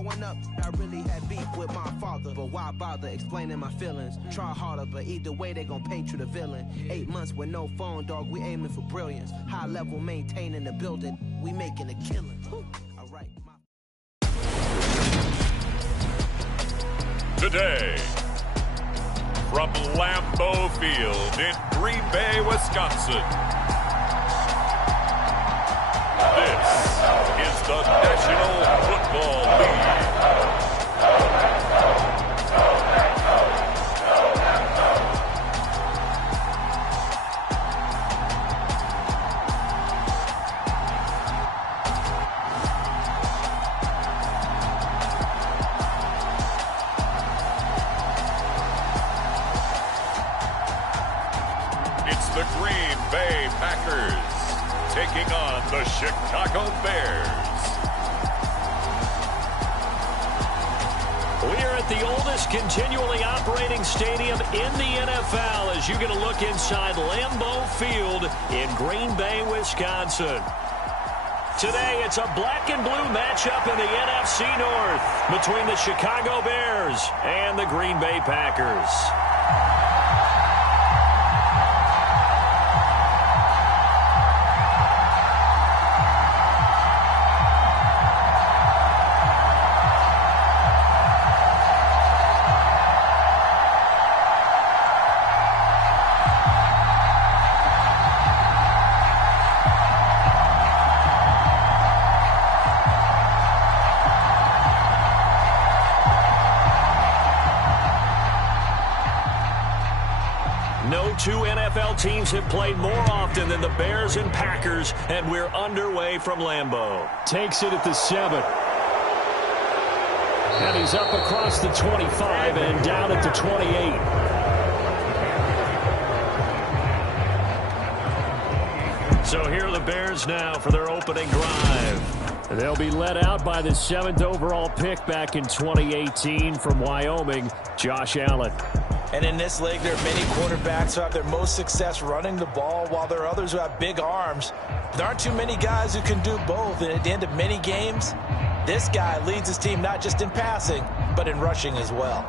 Growing up, I really had beef with my father, but why bother explaining my feelings? Try harder, but either way they gon' paint you the villain. 8 months with no phone, dog, we aiming for brilliance. High level maintaining the building, we making a killing. Alright. Today, from Lambeau Field in Green Bay, Wisconsin, this is the National Football League. It's the Green Bay Packers taking on the Chicago Bears. We are at the oldest continually operating stadium in the NFL as you get a look inside Lambeau Field in Green Bay, Wisconsin. Today, it's a black and blue matchup in the NFC North between the Chicago Bears and the Green Bay Packers. No two NFL teams have played more often than the Bears and Packers, and we're underway from Lambeau. Takes it at the 7. And he's up across the 25 and down at the 28. So here are the Bears now for their opening drive. They'll be led out by the 7th overall pick back in 2018 from Wyoming, Josh Allen. And in this league, there are many quarterbacks who have their most success running the ball, while there are others who have big arms. There aren't too many guys who can do both, and at the end of many games, this guy leads his team not just in passing, but in rushing as well.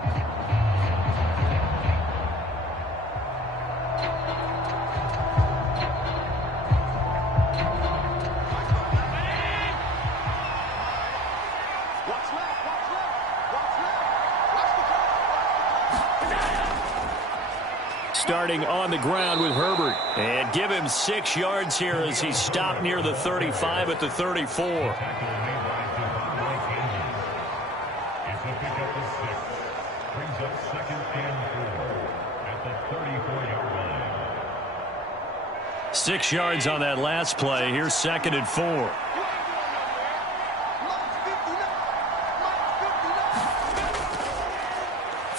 Starting on the ground with Herbert. And give him 6 yards here as he stopped near the 35 at the 34. It's a pickup of 6. Brings up 2nd and 4 at the 34-yard line. 6 yards on that last play. Here's 2nd and 4.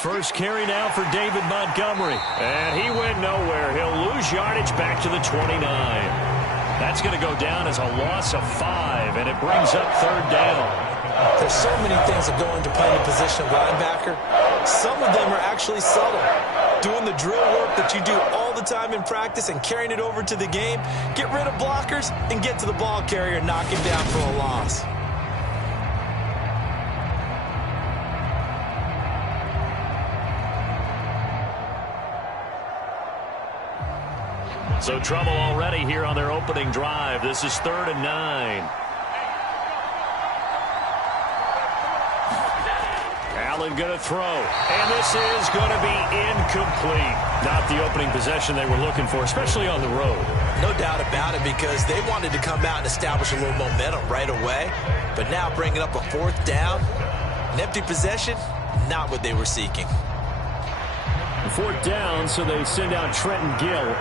First carry now for David Montgomery. And he went nowhere. He'll lose yardage back to the 29. That's going to go down as a loss of 5, and it brings up 3rd down. There's so many things that go into playing the position of linebacker. Some of them are actually subtle. Doing the drill work that you do all the time in practice and carrying it over to the game. Get rid of blockers and get to the ball carrier and knock him down for a loss. So trouble already here on their opening drive. This is 3rd and 9. Allen going to throw. And this is going to be incomplete. Not the opening possession they were looking for, especially on the road. No doubt about it, because they wanted to come out and establish a little momentum right away. But now bringing up a 4th down, an empty possession, not what they were seeking. 4th down, so they send out Trenton Gill.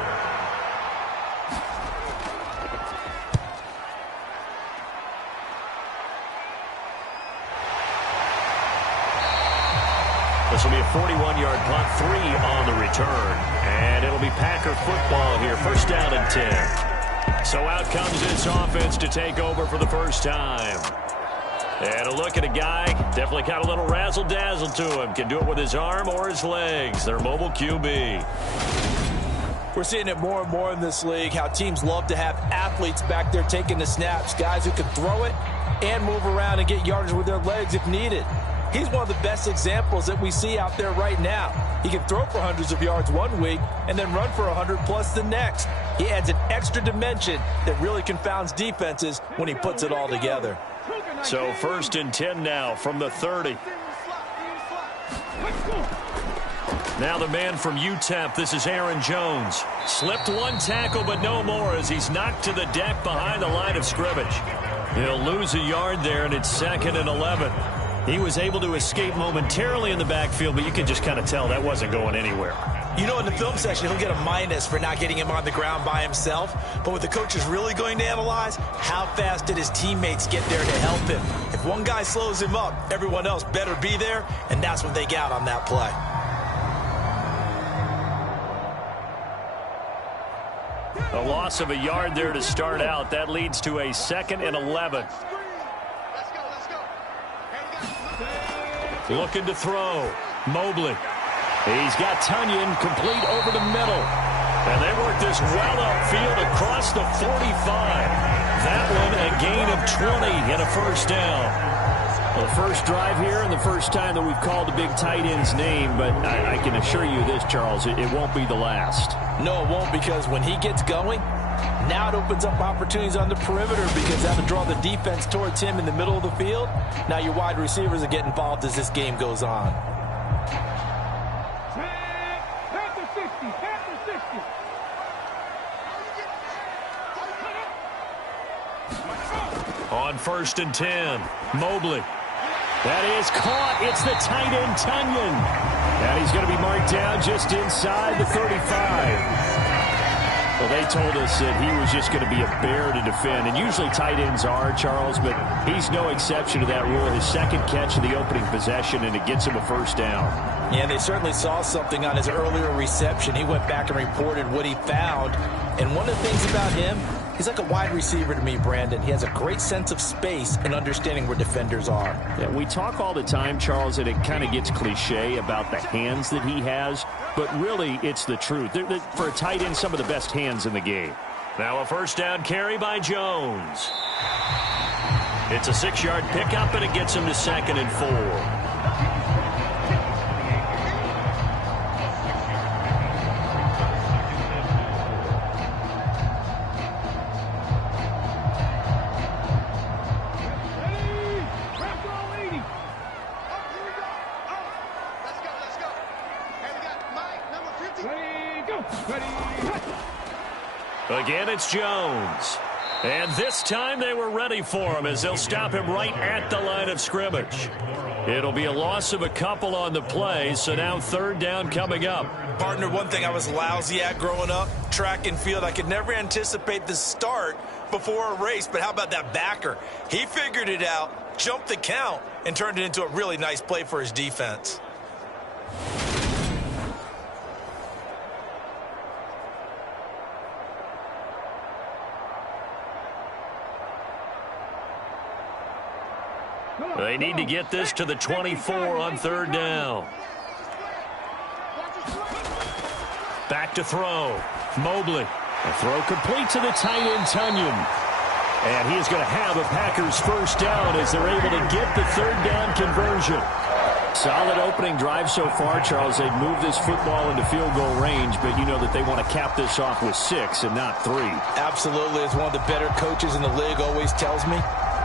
This will be a 41-yard punt, 3 on the return. And it'll be Packer football here, 1st down and 10. So out comes this offense to take over for the first time. And a look at a guy, definitely got a little razzle-dazzle to him. Can do it with his arm or his legs. Their mobile QB. We're seeing it more and more in this league, how teams love to have athletes back there taking the snaps, guys who can throw it and move around and get yardage with their legs if needed. He's one of the best examples that we see out there right now. He can throw for hundreds of yards one week and then run for 100+ the next. He adds an extra dimension that really confounds defenses when he puts it all together. So 1st and 10 now from the 30. Now the man from UTEP, this is Aaron Jones. Slipped one tackle, but no more as he's knocked to the deck behind the line of scrimmage. He'll lose a yard there, and it's 2nd and 11. He was able to escape momentarily in the backfield, but you can just kind of tell that wasn't going anywhere. You know, in the film section, he'll get a minus for not getting him on the ground by himself. But what the coach is really going to analyze, how fast did his teammates get there to help him? If one guy slows him up, everyone else better be there, and that's what they got on that play. A loss of a yard there to start out. That leads to a 2nd and 11. Looking to throw. Mobley. He's got Tunyon complete over the middle. And they work this well upfield across the 45. That one a gain of 20 and a 1st down. Well, the first drive here and the first time that we've called the big tight end's name, but I can assure you this, Charles, it won't be the last. No, it won't, because when he gets going, now it opens up opportunities on the perimeter because that'll draw the defense towards him in the middle of the field. Now your wide receivers are getting involved as this game goes on. On 1st and 10, Mobley. That is caught. It's the tight end, Tunyon. And he's going to be marked down just inside the 35. Well, they told us that he was just going to be a bear to defend. And usually tight ends are, Charles, but he's no exception to that rule. His 2nd catch of the opening possession, and it gets him a 1st down. Yeah, they certainly saw something on his earlier reception. He went back and reported what he found. And one of the things about him, he's like a wide receiver to me, Brandon. He has a great sense of space and understanding where defenders are. Yeah, we talk all the time, Charles, and it kind of gets cliche about the hands that he has, but really it's the truth. They're, for a tight end, some of the best hands in the game. Now a 1st down carry by Jones. It's a 6-yard pickup, and it gets him to 2nd and 4. Again, it's Jones. And this time they were ready for him as they'll stop him right at the line of scrimmage. It'll be a loss of a couple on the play, so now 3rd down coming up. Partner, one thing I was lousy at growing up, track and field, I could never anticipate the start before a race, but how about that backer? He figured it out, jumped the count, and turned it into a really nice play for his defense. They need to get this to the 24 on 3rd down. Back to throw. Mobley. A throw complete to the tight end, Tunyon. And he is going to have a Packers 1st down as they're able to get the 3rd down conversion. Solid opening drive so far, Charles. They've moved this football into field goal range, but you know that they want to cap this off with 6 and not 3. Absolutely. As one of the better coaches in the league always tells me,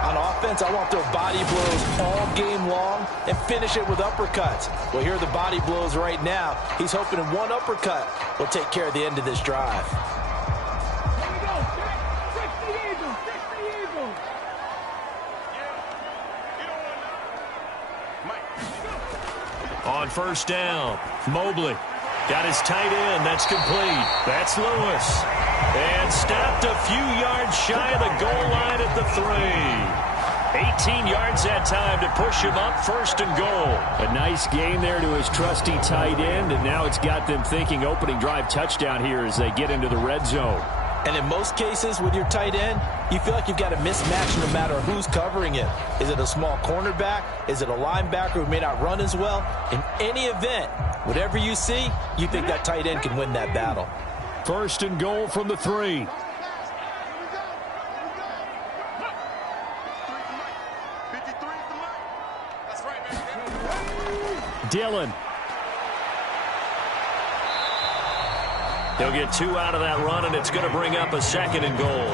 on offense, I want their body blows all game long and finish it with uppercuts. Well, here are the body blows right now. He's hoping in one uppercut will take care of the end of this drive. On 1st down, Mobley got his tight end. That's complete. That's Lewis. And stopped a few yards shy of the goal line at the 3. 18 yards that time to push him up 1st and goal. A nice gain there to his trusty tight end, and now it's got them thinking opening drive touchdown here as they get into the red zone. And in most cases with your tight end, you feel like you've got a mismatch no matter who's covering it. Is it a small cornerback? Is it a linebacker who may not run as well? In any event, whatever you see, you think that tight end can win that battle. First and goal from the 3. Dillon. He'll get 2 out of that run, and it's going to bring up a second and goal.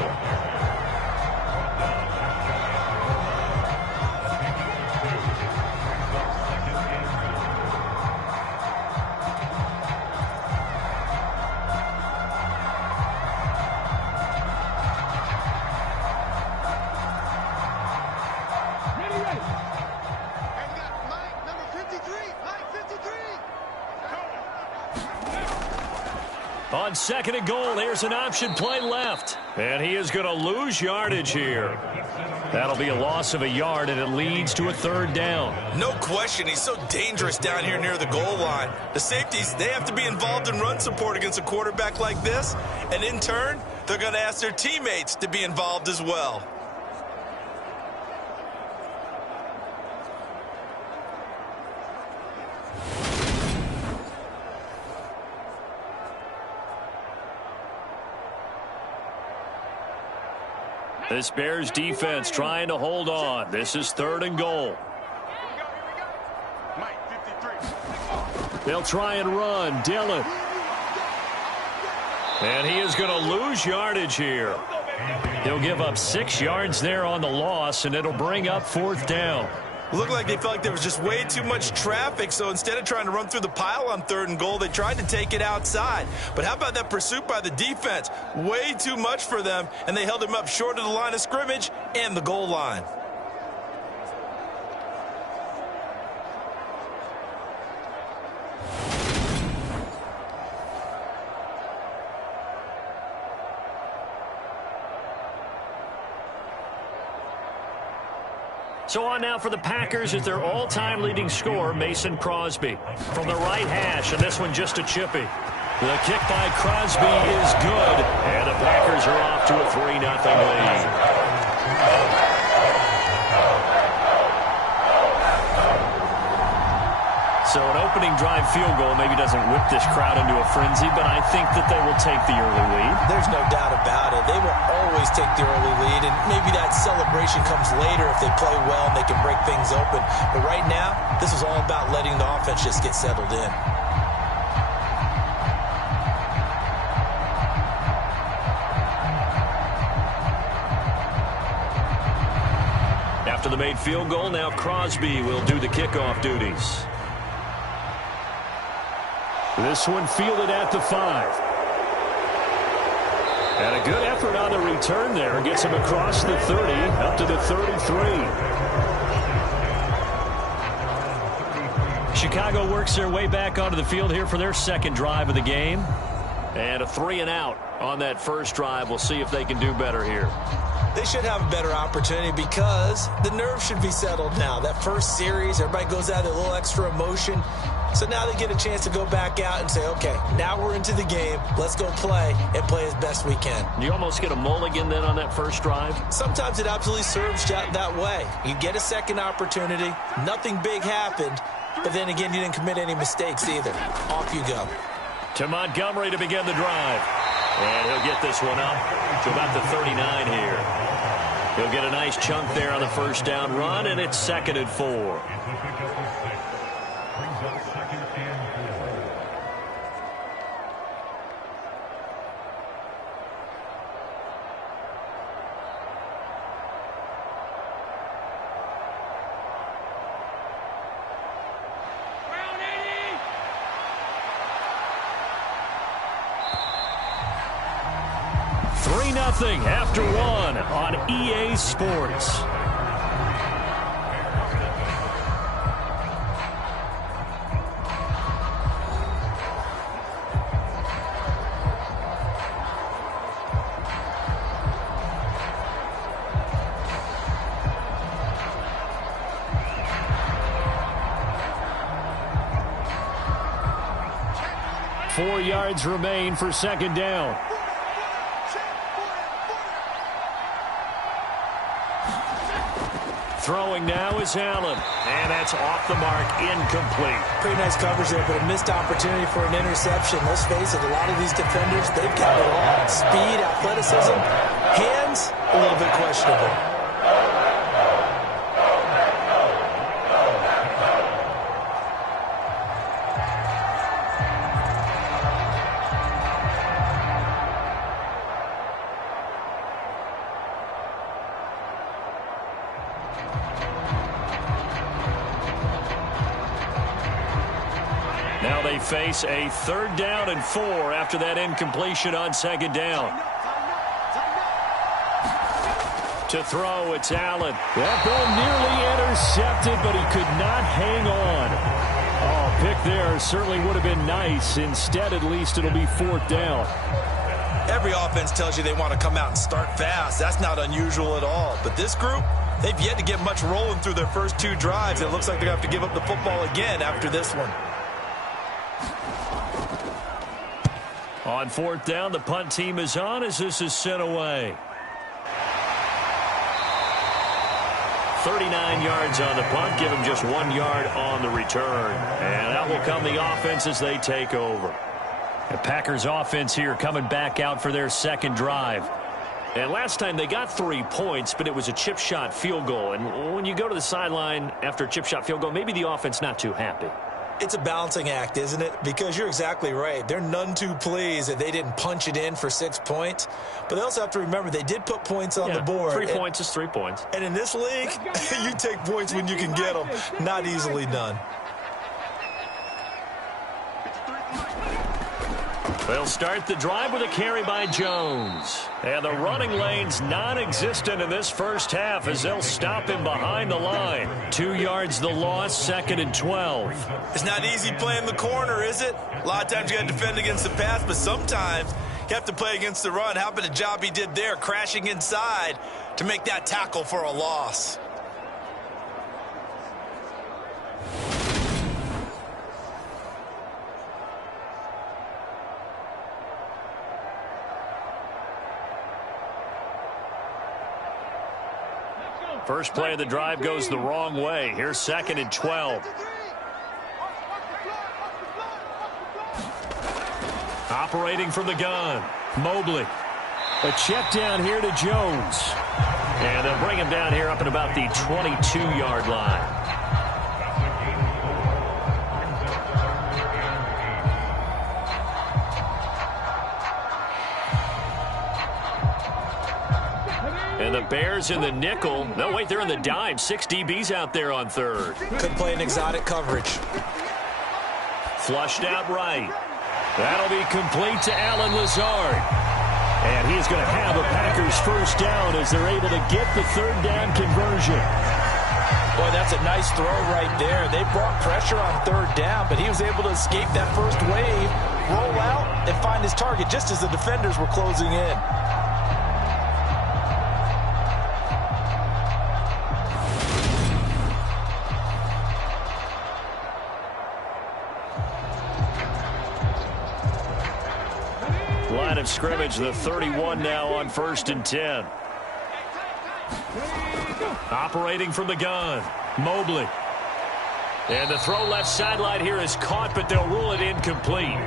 On second and goal, there's an option play left. And he is going to lose yardage here. That'll be a loss of a yard, and it leads to a 3rd down. No question, he's so dangerous down here near the goal line. The safeties, they have to be involved in run support against a quarterback like this. And in turn, they're going to ask their teammates to be involved as well. This Bears defense trying to hold on. This is 3rd and goal. They'll try and run. Dillon. And he is going to lose yardage here. He'll give up 6 yards there on the loss, and it'll bring up 4th down. Looked like they felt like there was just way too much traffic, so instead of trying to run through the pile on 3rd and goal, they tried to take it outside. But how about that pursuit by the defense? Way too much for them, and they held him up short of the line of scrimmage and the goal line. So on now for the Packers is their all-time leading scorer, Mason Crosby. From the right hash, and this one just a chippy. The kick by Crosby is good, and the Packers are off to a 3-0 lead. So an opening drive field goal maybe doesn't whip this crowd into a frenzy, but I think that they will take the early lead. There's no doubt about it. They will always take the early lead, and maybe that celebration comes later if they play well and they can break things open. But right now, this is all about letting the offense just get settled in. After the made field goal, now Crosby will do the kickoff duties. This one fielded at the 5. And a good effort on the return there. Gets him across the 30, up to the 33. Chicago works their way back onto the field here for their second drive of the game. And a 3-and-out on that first drive. We'll see if they can do better here. They should have a better opportunity because the nerves should be settled now. That first series, everybody goes out with a little extra emotion. So now they get a chance to go back out and say, okay, now we're into the game. Let's go play and play as best we can. You almost get a mulligan then on that first drive? Sometimes it absolutely serves that way. You get a second opportunity. Nothing big happened. But then again, you didn't commit any mistakes either. Off you go. To Montgomery to begin the drive. And he'll get this one up to about the 39 here. He'll get a nice chunk there on the first down run, and it's 2nd and 4. Nothing after one on EA Sports. Four yards remain for second down. Throwing now is Allen. And that's off the mark, incomplete. Pretty nice coverage there, but a missed opportunity for an interception. Let's face it, a lot of these defenders, they've got it all. Speed, athleticism, hands, a little bit questionable. Now they face a 3rd down and 4 after that incompletion on 2nd down. To throw, it's Allen. That ball nearly intercepted, but he could not hang on. Oh, pick there certainly would have been nice. Instead, at least it'll be 4th down. Every offense tells you they want to come out and start fast. That's not unusual at all. But this group, they've yet to get much rolling through their first 2 drives. It looks like they're going to have to give up the football again after this one. On 4th down, the punt team is on as this is sent away. 39 yards on the punt, give them just 1 yard on the return. And that will come the offense as they take over. The Packers offense here coming back out for their 2nd drive. And last time they got 3 points, but it was a chip shot field goal. And when you go to the sideline after a chip shot field goal, maybe the offense not too happy. It's a balancing act, isn't it? Because you're exactly right. They're none too pleased that they didn't punch it in for 6 points. But they also have to remember they did put points on the board. 3 points is 3 points. And in this league, you take points when you can get them. Not easily done. They'll start the drive with a carry by Jones. And the running lane's non-existent in this first half as they'll stop him behind the line. 2 yards the loss, 2nd and 12. It's not easy playing the corner, is it? A lot of times you got to defend against the pass, but sometimes you have to play against the run. How about the job he did there, crashing inside to make that tackle for a loss? First play of the drive goes the wrong way. Here's 2nd and 12. Operating from the gun, Mobley. A check down here to Jones. And they'll bring him down here up at about the 22-yard line. And the Bears in the nickel. No, wait, they're in the dime. 6 DBs out there on 3rd. Could play an exotic coverage. Flushed out right. That'll be complete to Allen Lazard. And he's going to have a Packers first down as they're able to get the 3rd down conversion. Boy, that's a nice throw right there. They brought pressure on 3rd down, but he was able to escape that first wave, roll out, and find his target just as the defenders were closing in. Line of scrimmage, the 31 now on 1st and 10. Operating from the gun, Mobley. And the throw left sideline here is caught, but they'll rule it incomplete.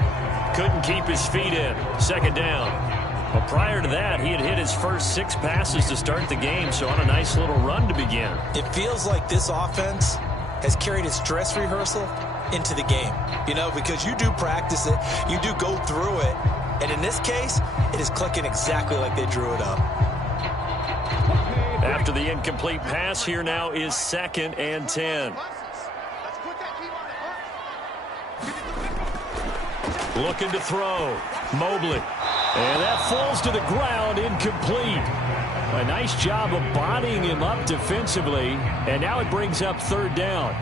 Couldn't keep his feet in. 2nd down. Well, prior to that, he had hit his first 6 passes to start the game, so on a nice little run to begin. It feels like this offense has carried its dress rehearsal into the game. You know, because you do practice it, you do go through it, and in this case, it is clicking exactly like they drew it up. After the incomplete pass, here now is 2nd and 10. Looking to throw. Mobley. And that falls to the ground, incomplete. A nice job of bodying him up defensively, and now it brings up 3rd down.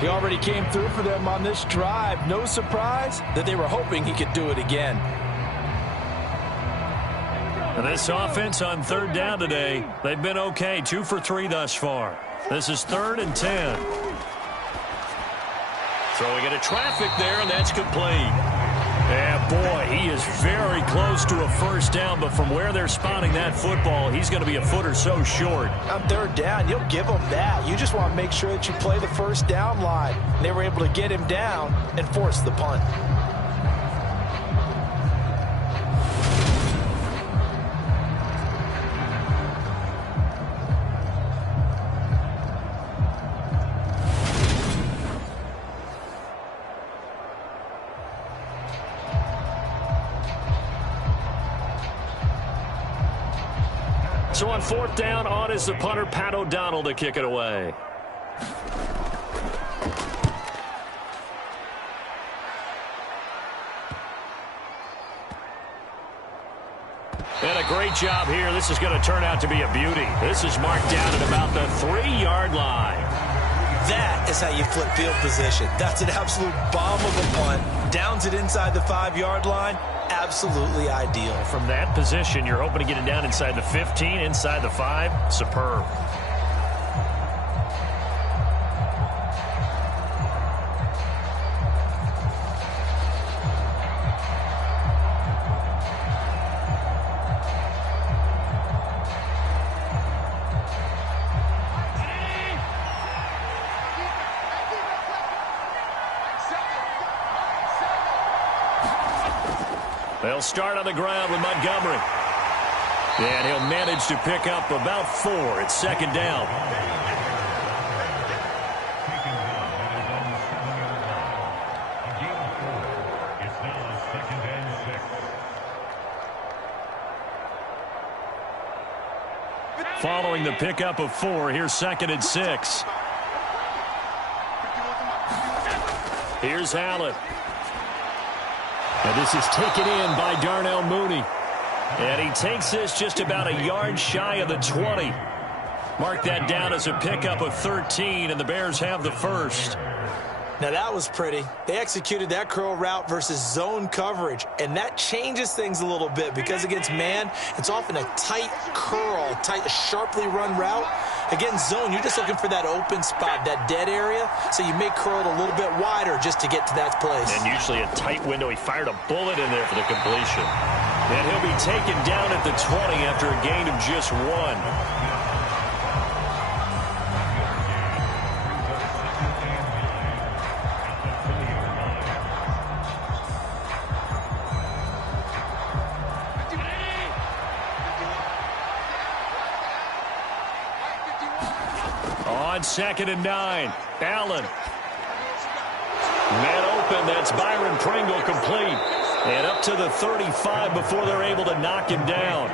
He already came through for them on this drive. No surprise that they were hoping he could do it again. And this offense on 3rd down today, they've been okay. 2 for 3 thus far. This is 3rd and 10. Throwing into traffic there, and that's complete. Yeah, boy, he is very close to a first down, but from where they're spotting that football, he's going to be a foot or so short. On third down, you'll give them that. You just want to make sure that you play the first down line. They were able to get him down and force the punt. So on fourth down, on is the punter, Pat O'Donnell, to kick it away. And a great job here. This is going to turn out to be a beauty. This is marked down at about the 3-yard line. That is how you flip field position. That's an absolute bomb of a punt. Downs it inside the 5-yard line. Absolutely ideal. From that position, you're hoping to get it down inside the 15, inside the 5. Superb. They'll start on the ground with Montgomery. And he'll manage to pick up about 4. It's second down. It's now second and 6. Following the pickup of 4, here's second and 6. Here's Allen. And this is taken in by Darnell Mooney. And he takes this just about a yard shy of the 20. Mark that down as a pickup of 13, and the Bears have the first. Now that was pretty. They executed that curl route versus zone coverage, and that changes things a little bit because against man, it's often a tight curl, tight, sharply run route. Against zone, you're just looking for that open spot, that dead area, so you may curl it a little bit wider just to get to that place. And usually a tight window. He fired a bullet in there for the completion. And he'll be taken down at the 20 after a gain of just 1. On second and 9, Allen. Man open, that's Byron Pringle complete. And up to the 35 before they're able to knock him down.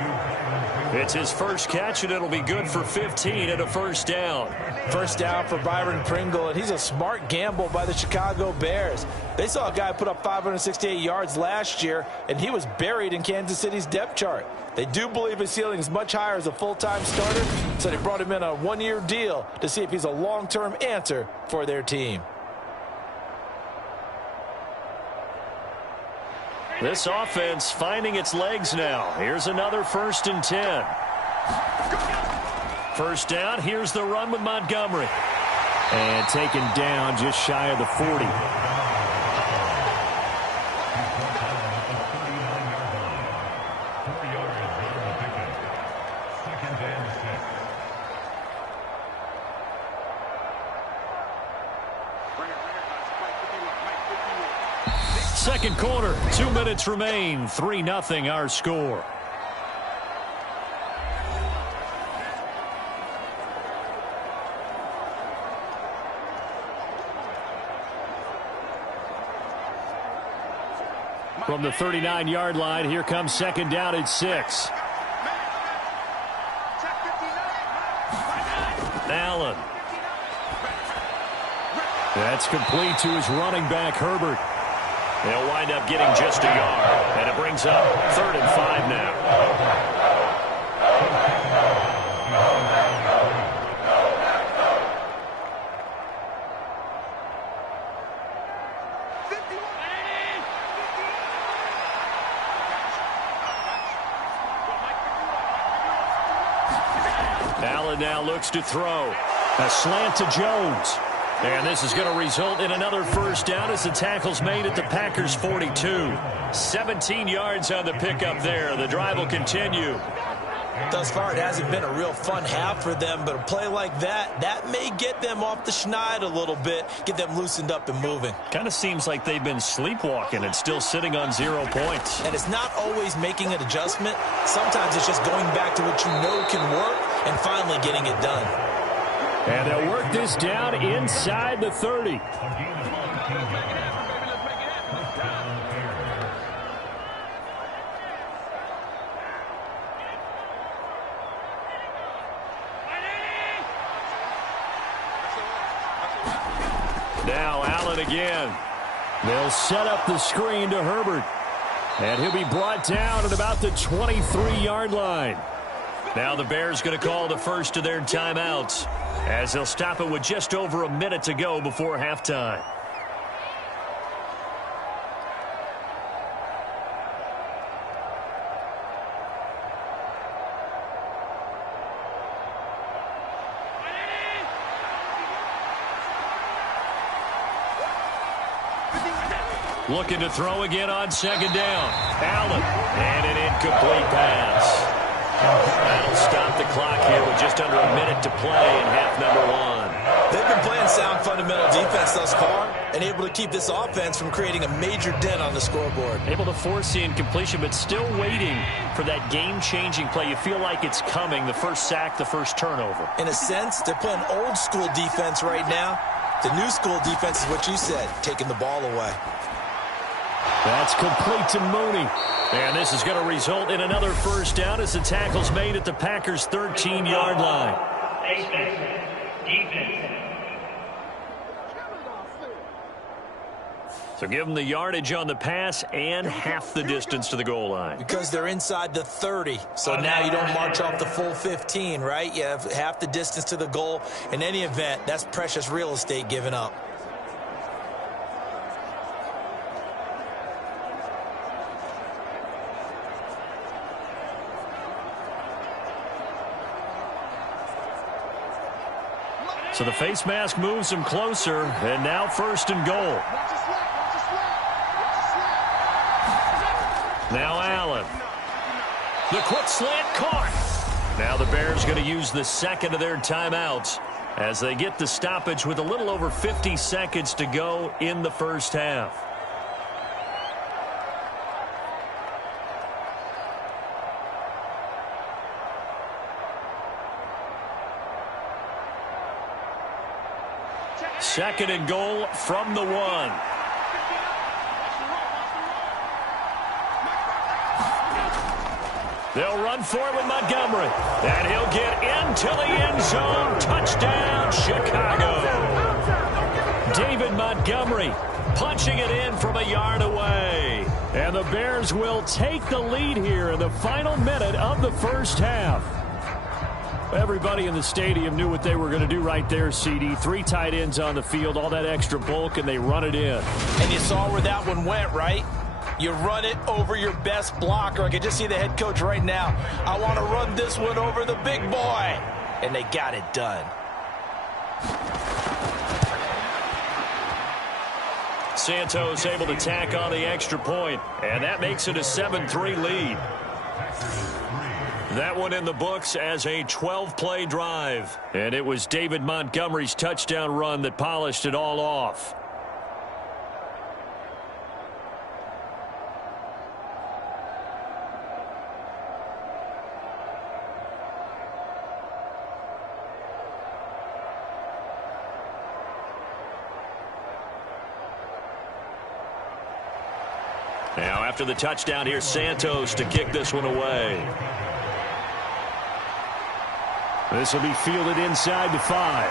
It's his first catch, and it'll be good for 15 and a first down. First down for Byron Pringle, and he's a smart gamble by the Chicago Bears. They saw a guy put up 568 yards last year, and he was buried in Kansas City's depth chart. They do believe his ceiling is much higher as a full-time starter, so they brought him in a one-year deal to see if he's a long-term answer for their team. This offense finding its legs now. Here's another first and 10. First down, here's the run with Montgomery. And taken down just shy of the 40. Second quarter, 2 minutes remain. 3-0 our score. From the 39-yard line, here comes second down at 6. Allen. That's complete to his running back, Herbert. They'll wind up getting just a yard, and it brings up 3rd and 5 now. Allen now looks to throw. A slant to Jones. And this is going to result in another first down as the tackle's made at the Packers' 42. 17 yards on the pickup there. The drive will continue. Thus far, it hasn't been a real fun half for them, but a play like that may get them off the schneid a little bit, get them loosened up and moving. Kind of seems like they've been sleepwalking and still sitting on 0 points. And it's not always making an adjustment. Sometimes it's just going back to what you know can work and finally getting it done. And they'll work this down inside the 30. Now Allen again. They'll set up the screen to Herbert. And he'll be brought down at about the 23-yard line. Now the Bears going to call the first of their timeouts as they'll stop it with just over a minute to go before halftime. Looking to throw again on second down. Allen, and an incomplete pass. That'll stop the clock here with just under a minute to play in half number one. They've been playing sound fundamental defense thus far and able to keep this offense from creating a major dent on the scoreboard. Able to force the incompletion, but still waiting for that game-changing play. You feel like it's coming, the first sack, the first turnover. In a sense, they're playing old-school defense right now. The new school defense is what you said, taking the ball away. That's complete to Mooney. And this is going to result in another first down as the tackle's made at the Packers' 13-yard line. So give them the yardage on the pass and half the distance to the goal line. Because they're inside the 30, so now you don't march off the full 15, right? You have half the distance to the goal. In any event, that's precious real estate given up. So the face mask moves him closer, and now first and goal. Now Allen. The quick slant caught. Now the Bears going to use the second of their timeouts as they get the stoppage with a little over 50 seconds to go in the first half. Second and goal from the 1. They'll run for it with Montgomery. And he'll get into the end zone. Touchdown, Chicago. David Montgomery punching it in from a yard away. And the Bears will take the lead here in the final minute of the first half. Everybody in the stadium knew what they were going to do right there, CD. 3 tight ends on the field, all that extra bulk, and they run it in. And you saw where that one went, right? You run it over your best blocker. I can just see the head coach right now. I want to run this one over the big boy. And they got it done. Santos able to tack on the extra point, and that makes it a 7-3 lead. That one in the books as a 12-play drive. And it was David Montgomery's touchdown run that polished it all off. Now after the touchdown, here's Santos to kick this one away. This will be fielded inside the 5.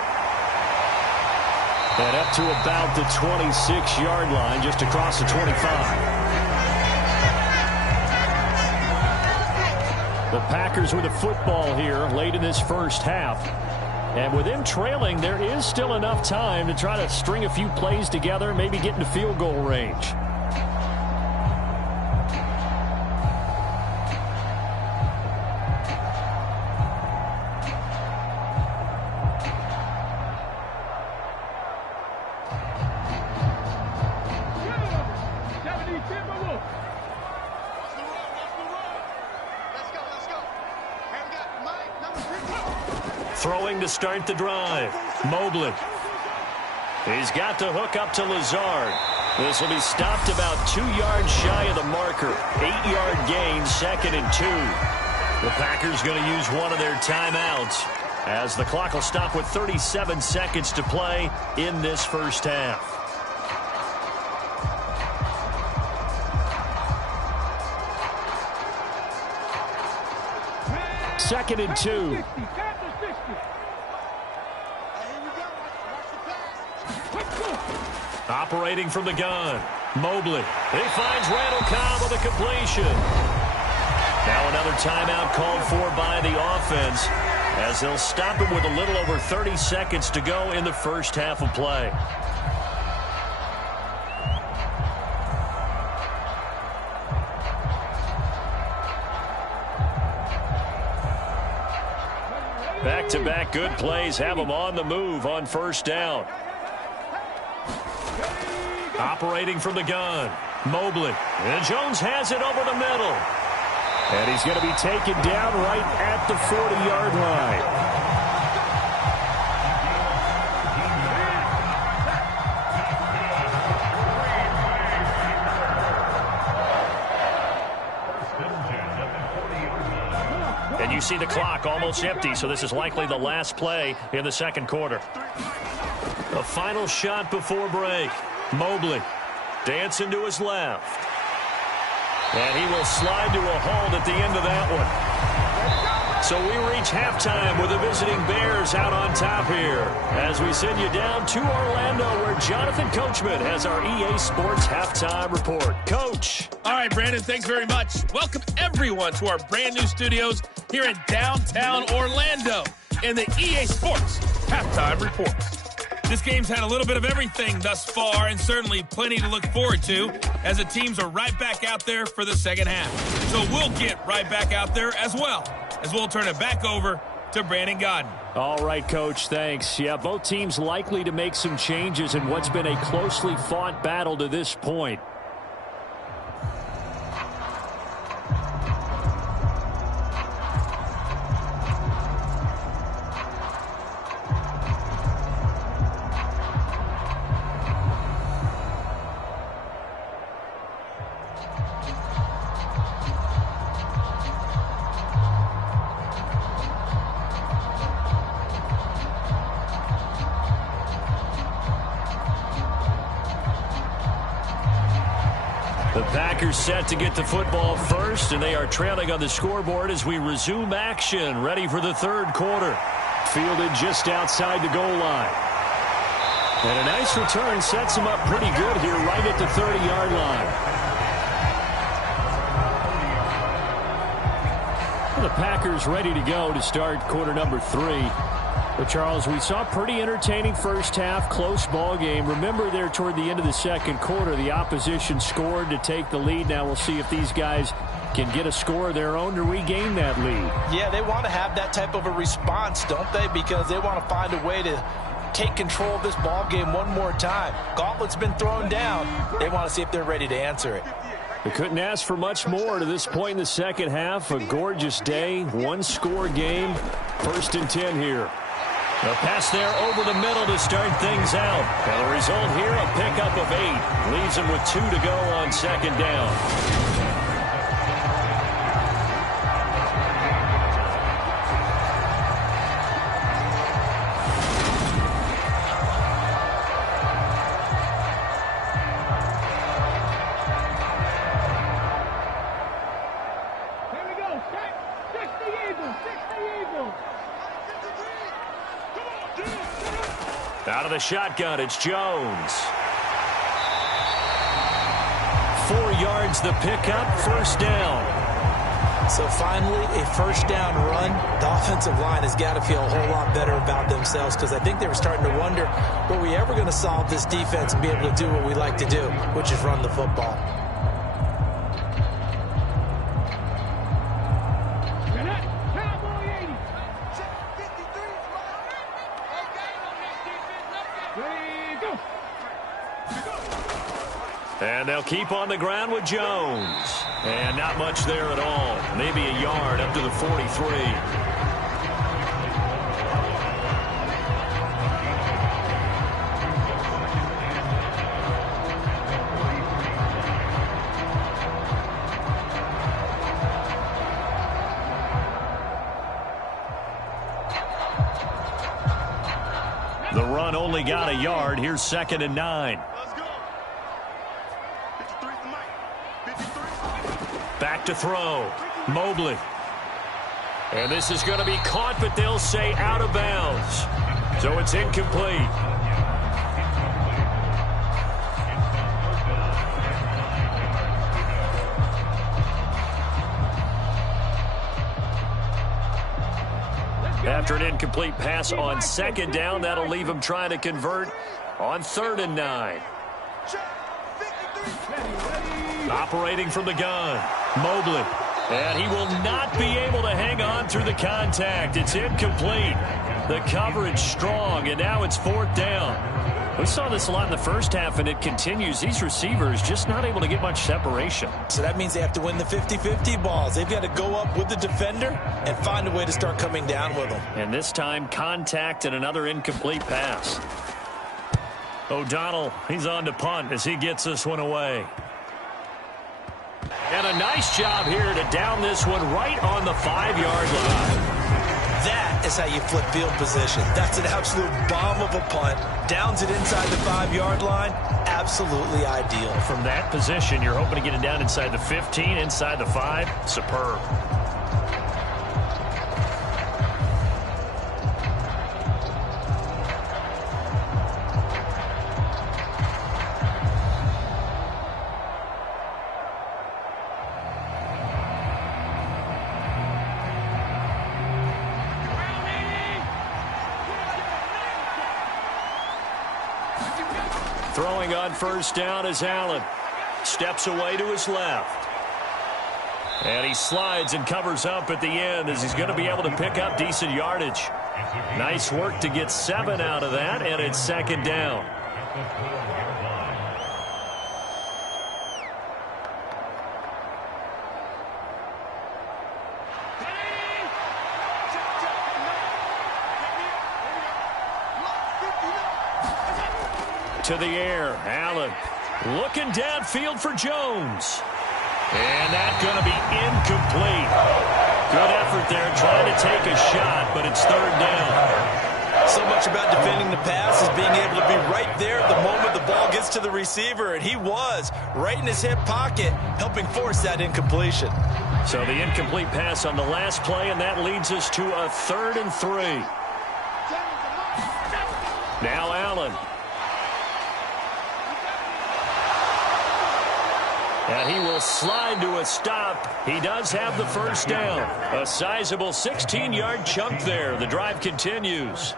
And up to about the 26-yard line, just across the 25. The Packers with a football here late in this first half. And with them trailing, there is still enough time to try to string a few plays together, maybe get into field goal range. Throwing to start the drive. Mobley. He's got to hook up to Lazard. This will be stopped about 2 yards shy of the marker. 8-yard gain, 2nd and 2. The Packers going to use one of their timeouts as the clock will stop with 37 seconds to play in this first half. Second and 2. Operating from the gun, Mobley. He finds Randall Cobb with a completion. Now another timeout called for by the offense as they'll stop it with a little over 30 seconds to go in the first half of play. Back-to-back good plays have them on the move on first down. Operating from the gun, Mobley. And Jones has it over the middle. And he's going to be taken down right at the 40-yard line. And you see the clock almost empty, so this is likely the last play in the second quarter. A final shot before break. Mobley dancing to his left. And he will slide to a hold at the end of that one. So we reach halftime with the visiting Bears out on top here as we send you down to Orlando where Jonathan Coachman has our EA Sports halftime report. Coach. All right, Brandon, thanks very much. Welcome everyone to our brand new studios here in downtown Orlando in the EA Sports halftime report. This game's had a little bit of everything thus far and certainly plenty to look forward to as the teams are right back out there for the second half. So we'll get right back out there as well as we'll turn it back over to Brandon Godden. All right, Coach, thanks. Yeah, both teams likely to make some changes in what's been a closely fought battle to this point. The Packers set to get the football first, and they are trailing on the scoreboard as we resume action, ready for the third quarter. Fielded just outside the goal line. And a nice return sets them up pretty good here right at the 30-yard line. Well, the Packers ready to go to start quarter number 3. But, Charles, we saw a pretty entertaining first half, close ball game. Remember there toward the end of the second quarter, the opposition scored to take the lead. Now we'll see if these guys can get a score of their own to regain that lead. Yeah, they want to have that type of a response, don't they? Because they want to find a way to take control of this ball game one more time. Gauntlet's been thrown down. They want to see if they're ready to answer it. They couldn't ask for much more to this point in the second half. A gorgeous day, one-score game, 1st and 10 here. A pass there over the middle to start things out. And the result here, a pickup of 8. Leaves them with 2 to go on second down. Out of the shotgun, it's Jones. 4 yards the pickup, first down. So finally, a first down run. The offensive line has got to feel a whole lot better about themselves because I think they were starting to wonder, were we ever going to solve this defense and be able to do what we like to do, which is run the football. And they'll keep on the ground with Jones. And not much there at all. Maybe a yard up to the 43. The run only got a yard. Here's 2nd and 9. Back to throw. Mobley. And this is going to be caught, but they'll say out of bounds. So it's incomplete. After an incomplete pass on 2nd down, that'll leave him trying to convert on 3rd and 9. Operating from the gun, Mobley. And he will not be able to hang on through the contact. It's incomplete. The coverage strong, and now it's 4th down. We saw this a lot in the first half, and it continues. These receivers just not able to get much separation. So that means they have to win the 50-50 balls. They've got to go up with the defender and find a way to start coming down with them. And this time, contact and another incomplete pass. O'Donnell, he's on to punt as he gets this one away. And a nice job here to down this one right on the 5-yard line. That is how you flip field position. That's an absolute bomb of a punt. Downs it inside the 5-yard line. Absolutely ideal. From that position, you're hoping to get it down inside the 15, inside the 5. Superb. Throwing on 1st down is Allen. Steps away to his left. And he slides and covers up at the end as he's going to be able to pick up decent yardage. Nice work to get 7 out of that, and it's 2nd down. To the air, Allen looking downfield for Jones. And that's going to be incomplete. Good effort there trying to take a shot, but it's 3rd down. So much about defending the pass is being able to be right there the moment the ball gets to the receiver, and he was right in his hip pocket, helping force that incompletion. So the incomplete pass on the last play, and that leads us to a 3rd and 3. Now Allen. And he will slide to a stop. He does have the 1st down. A sizable 16-yard chunk there. The drive continues.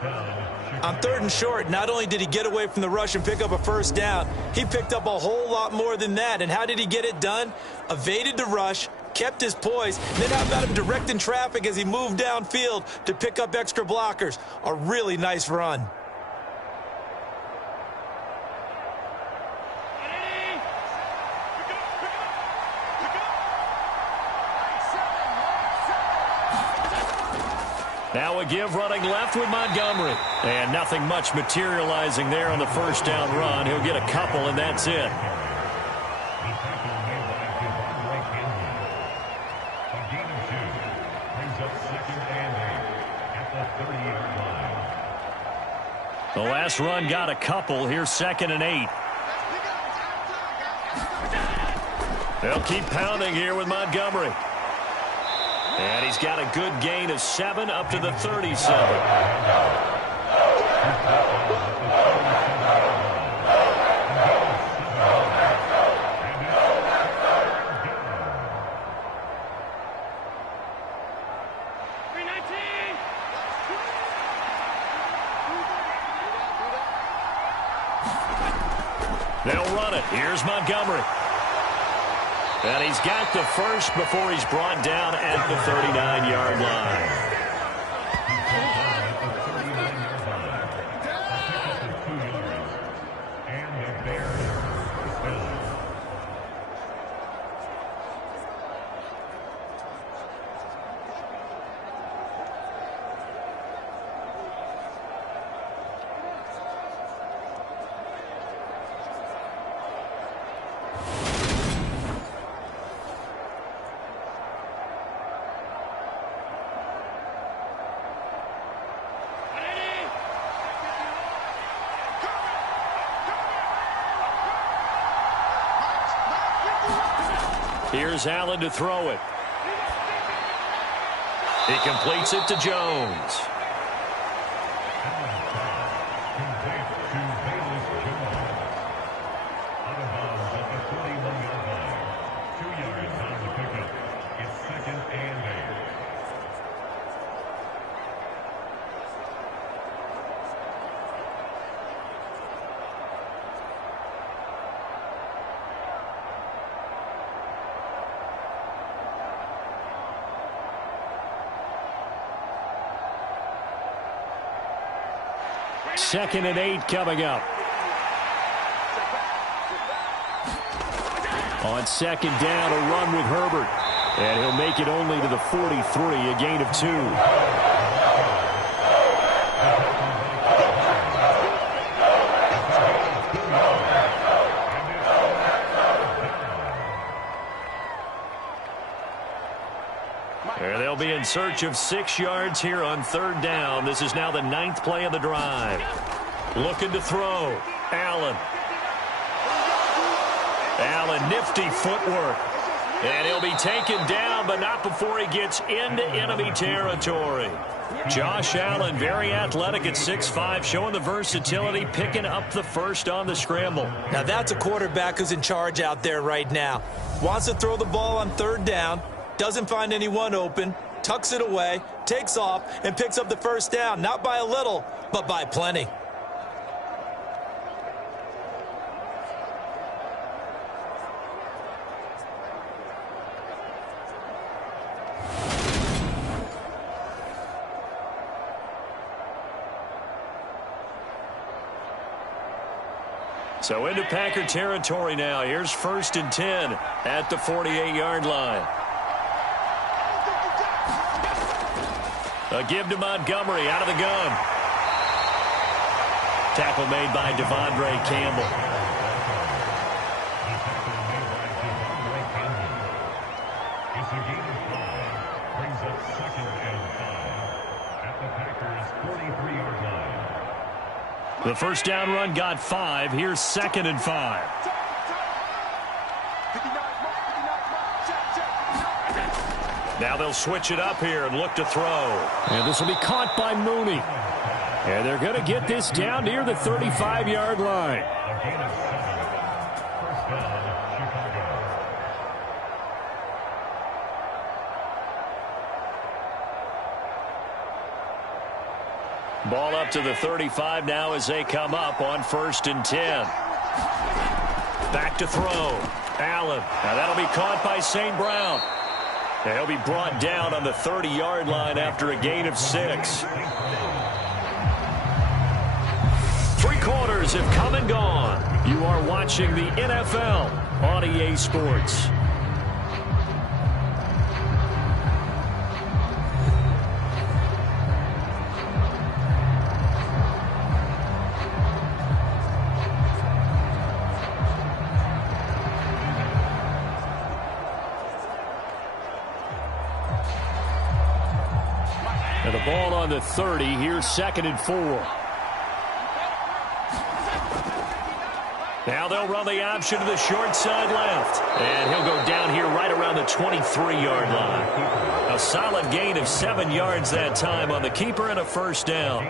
On 3rd and short, not only did he get away from the rush and pick up a 1st down, he picked up a whole lot more than that. And how did he get it done? Evaded the rush, kept his poise, then how about him directing traffic as he moved downfield to pick up extra blockers? A really nice run. Now a give running left with Montgomery. And nothing much materializing there on the 1st down run. He'll get a couple, and that's it. The last run got a couple. Here's 2nd and 8. They'll keep pounding here with Montgomery. And he's got a good gain of 7 up to the 37. They'll run it. Here's Montgomery. And he's got the 1st before he's brought down at the 39-yard line. Here's Allen to throw it. He completes it to Jones. Second and 8 coming up. On second down, a run with Herbert. And he'll make it only to the 43, a gain of 2. And they'll be in search of 6 yards here on third down. This is now the 9th play of the drive. Looking to throw. Allen. Allen, nifty footwork. And he'll be taken down, but not before he gets into enemy territory. Josh Allen, very athletic at 6'5", showing the versatility, picking up the first on the scramble. Now that's a quarterback who's in charge out there right now. Wants to throw the ball on third down, doesn't find anyone open, tucks it away, takes off, and picks up the first down, not by a little, but by plenty. So into Packer territory now. Here's 1st and 10 at the 48-yard line. A give to Montgomery out of the gun. Tackle made by Devondre Campbell. It's a gain of 5. Brings up 2nd and 5 at the Packers' 43-yard line. The first down run got 5. Here's 2nd and 5. Now they'll switch it up here and look to throw. And this will be caught by Mooney. And they're going to get this down near the 35-yard line. A gain of 7. First down, Chicago. Ball up to the 35 now as they come up on 1st and 10. Back to throw. Allen. Now that'll be caught by St. Brown. And he'll be brought down on the 30-yard line after a gain of 6. 3 quarters have come and gone. You are watching the NFL on EA Sports. And the ball on the 30. Here's 2nd and 4. Now they'll run the option to the short side left. And he'll go down here right around the 23-yard line. A solid gain of 7 yards that time on the keeper and a first down.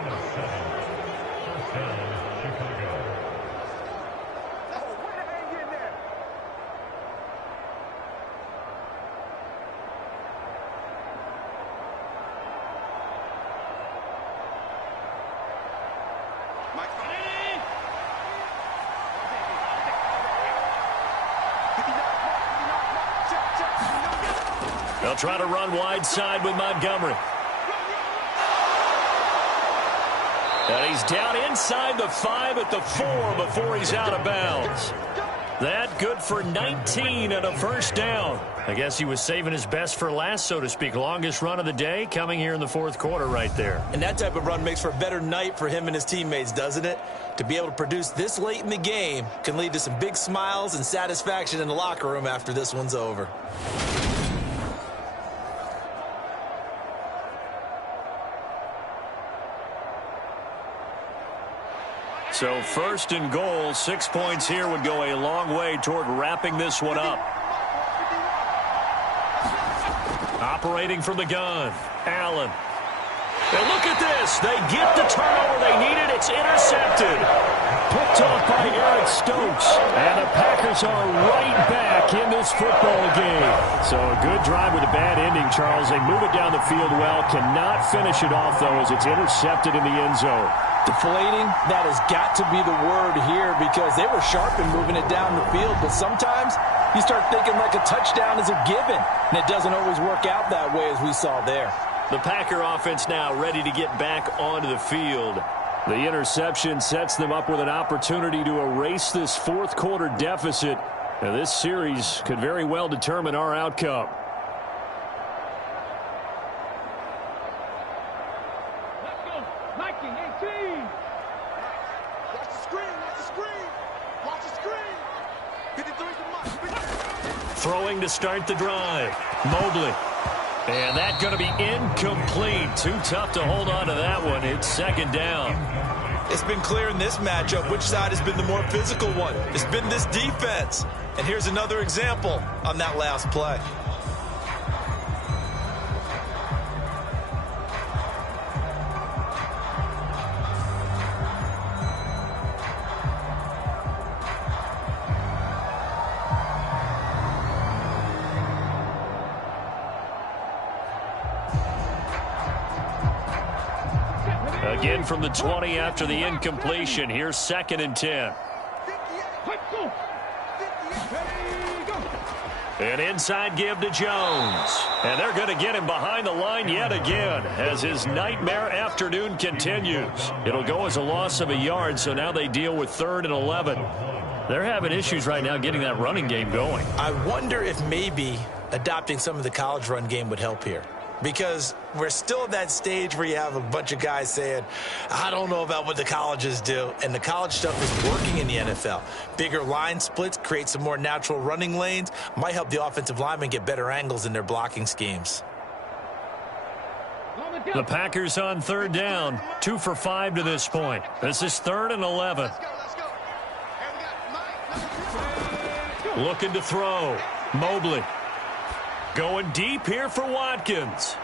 They'll try to run wide side with Montgomery. And he's down inside the 5 at the 4 before he's out of bounds. That good for 19 and a first down. I guess he was saving his best for last, so to speak. Longest run of the day coming here in the 4th quarter right there. And that type of run makes for a better night for him and his teammates, doesn't it? To be able to produce this late in the game can lead to some big smiles and satisfaction in the locker room after this one's over. So 1st and goal, 6 points here would go a long way toward wrapping this one up. Operating from the gun, Allen. And look at this. They get the turnover they needed. It's intercepted. Picked off by Eric Stokes. And the Packers are right back in this football game. So a good drive with a bad ending, Charles. They move it down the field well. Cannot finish it off, though, as it's intercepted in the end zone. Deflating, that has got to be the word here because they were sharp in moving it down the field. But sometimes you start thinking like a touchdown is a given. And it doesn't always work out that way as we saw there. The Packer offense now ready to get back onto the field. The interception sets them up with an opportunity to erase this fourth quarter deficit. Now, this series could very well determine our outcome. Let's go. 1918. Watch the screen. Watch the screen. Watch the screen. 53's the mark. Throwing to start the drive. Mobley. And that's going to be incomplete. Too tough to hold on to that one. It's second down. It's been clear in this matchup which side has been the more physical one. It's been this defense. And here's another example on that last play. Again from the 20 after the incompletion. Here's 2nd and 10. An inside give to Jones. And they're going to get him behind the line yet again as his nightmare afternoon continues. It'll go as a loss of a yard, so now they deal with 3rd and 11. They're having issues right now getting that running game going. I wonder if maybe adopting some of the college run game would help here. Because we're still at that stage where you have a bunch of guys saying, I don't know about what the colleges do. And the college stuff is working in the NFL. Bigger line splits, create some more natural running lanes, might help the offensive linemen get better angles in their blocking schemes. The Packers on 3rd down, 2 for 5 to this point. This is 3rd and 11. Looking to throw. Mobley. Going deep here for Watkins.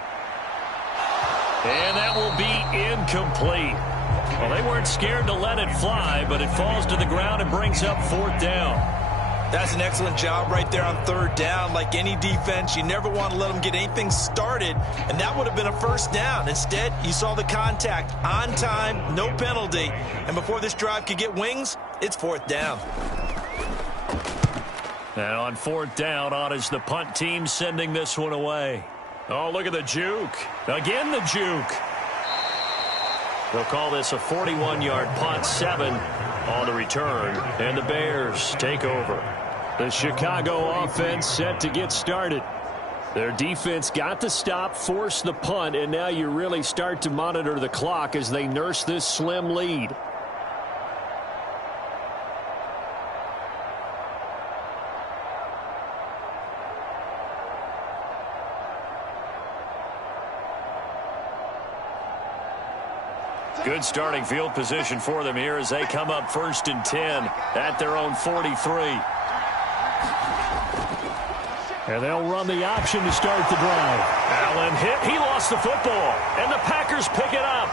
And that will be incomplete. Well, they weren't scared to let it fly, but it falls to the ground and brings up 4th down. That's an excellent job right there on 3rd down. Like any defense, you never want to let them get anything started, and that would have been a 1st down. Instead, you saw the contact on time, no penalty, and before this drive could get wings, it's 4th down. Now on 4th down, on is the punt team sending this one away. Oh, look at the juke. Again, the juke. They'll call this a 41-yard punt, 7 on the return, and the Bears take over. The Chicago offense set to get started. Their defense got the stop, forced the punt, and now you really start to monitor the clock as they nurse this slim lead. Good starting field position for them here as they come up 1st and 10 at their own 43. And they'll run the option to start the drive. Allen hit. He lost the football. And the Packers pick it up.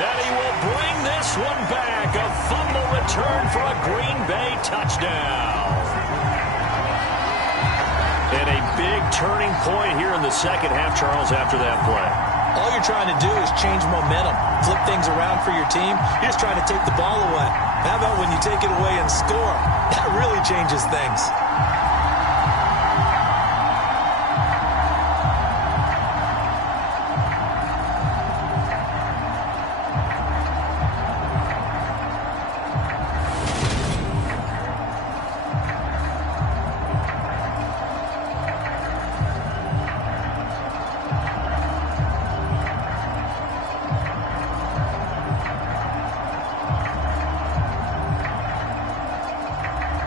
And he will bring this one back. A fumble return for a Green Bay touchdown. And a big turning point here in the second half, Charles, after that play. All you're trying to do is change momentum, flip things around for your team. You're just trying to take the ball away. How about when you take it away and score? That really changes things.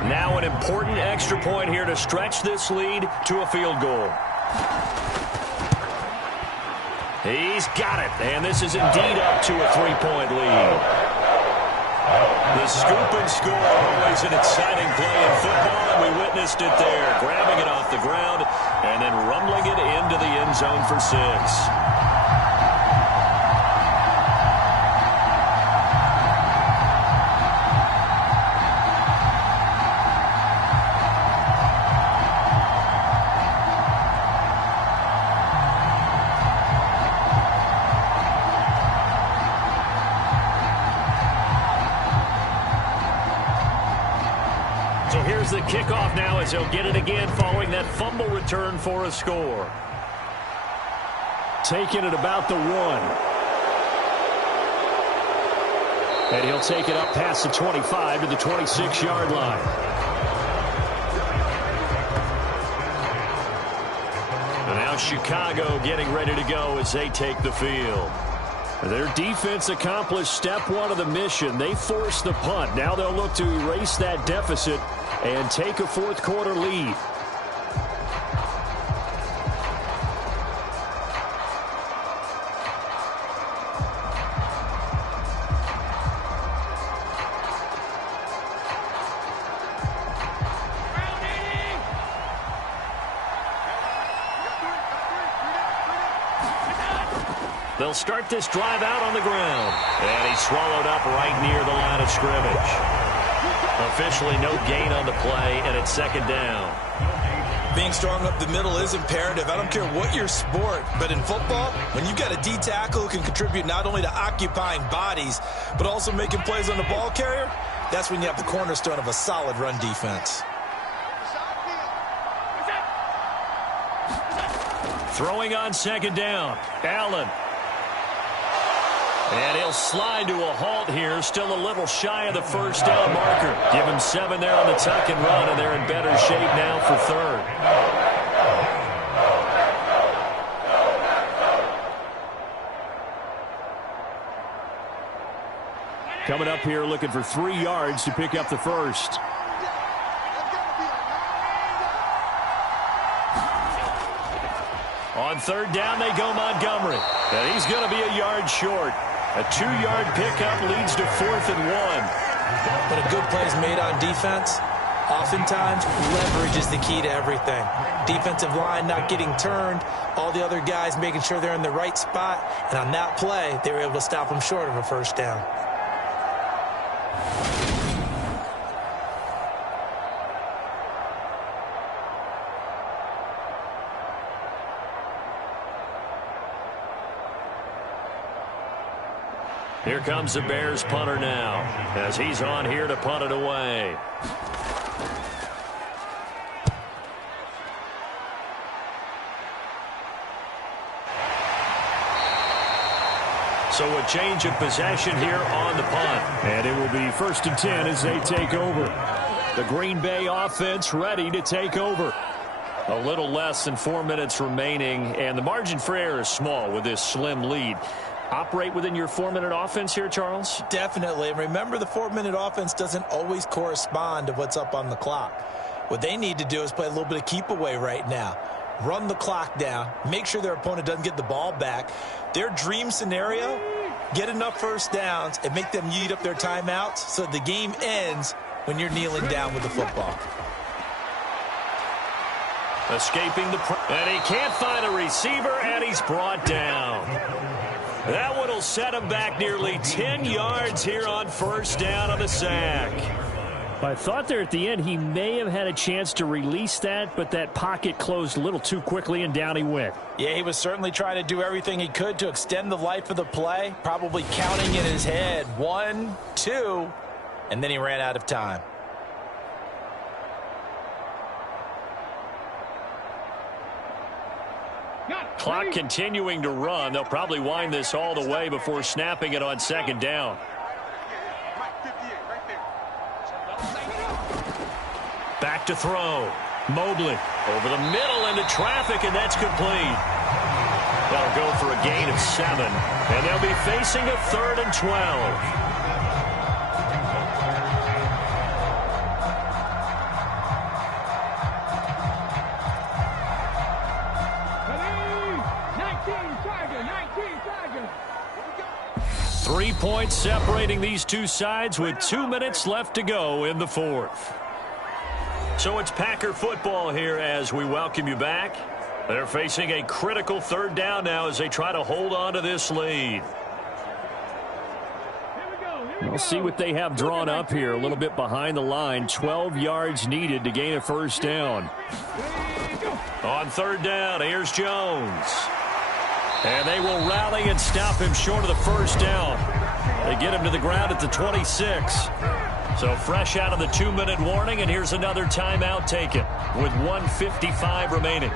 Now an important extra point here to stretch this lead to a field goal. He's got it, and this is indeed up to a 3-point lead. The scoop and score, always an exciting play in football, and we witnessed it there. Grabbing it off the ground, and then rumbling it into the end zone for 6. So here's the kickoff now as they'll get it again following that fumble return for a score. Taking it about the 1. And he'll take it up past the 25 to the 26-yard line. And now Chicago getting ready to go as they take the field. Their defense accomplished step 1 of the mission. They forced the punt. Now they'll look to erase that deficit and take a fourth-quarter lead. They'll start this drive out on the ground. And he's swallowed up right near the line of scrimmage. Officially no gain on the play, and it's second down. Being strong up the middle is imperative. I don't care what your sport, but in football, when you've got a D tackle who can contribute not only to occupying bodies, but also making plays on the ball carrier, that's when you have the cornerstone of a solid run defense. Throwing on second down, Allen. And he'll slide to a halt here, still a little shy of the first down marker. Give him 7 there on the tuck and run, and they're in better shape now for third. Coming up here looking for 3 yards to pick up the first. On third down, they go Montgomery. And he's going to be a yard short. A 2-yard pickup leads to 4th and 1. But a good play is made on defense. Oftentimes, leverage is the key to everything. Defensive line not getting turned. All the other guys making sure they're in the right spot. And on that play, they were able to stop them short of a first down. Here comes the Bears punter now as he's on here to punt it away. So a change of possession here on the punt. And it will be 1st and 10 as they take over. The Green Bay offense ready to take over. A little less than 4 minutes remaining, and the margin for error is small with this slim lead. Operate within your 4-minute offense here, Charles? Definitely. And remember, the 4-minute offense doesn't always correspond to what's up on the clock. What they need to do is play a little bit of keep away right now. Run the clock down. Make sure their opponent doesn't get the ball back. Their dream scenario, get enough first downs and make them eat up their timeouts so the game ends when you're kneeling down with the football. Escaping the and he can't find a receiver, and he's brought down. That one will set him back nearly 10 yards here on first down on the sack. I thought there at the end he may have had a chance to release that, but that pocket closed a little too quickly, and down he went. Yeah, he was certainly trying to do everything he could to extend the life of the play, probably counting in his head 1, 2, and then he ran out of time. Clock continuing to run. They'll probably wind this all the way before snapping it on second down. Back to throw. Mobley over the middle into traffic, and that's complete. That'll go for a gain of 7, and they'll be facing a 3rd and 12. Three points separating these two sides with 2 minutes left to go in the fourth. So it's Packer football here as we welcome you back. They're facing a critical third down now as they try to hold on to this lead. We'll see what they have drawn up here. A little bit behind the line. 12 yards needed to gain a first down. On third down, here's Jones. And they will rally and stop him short of the first down. They get him to the ground at the 26. So fresh out of the 2-minute warning, and here's another timeout taken with 1:55 remaining.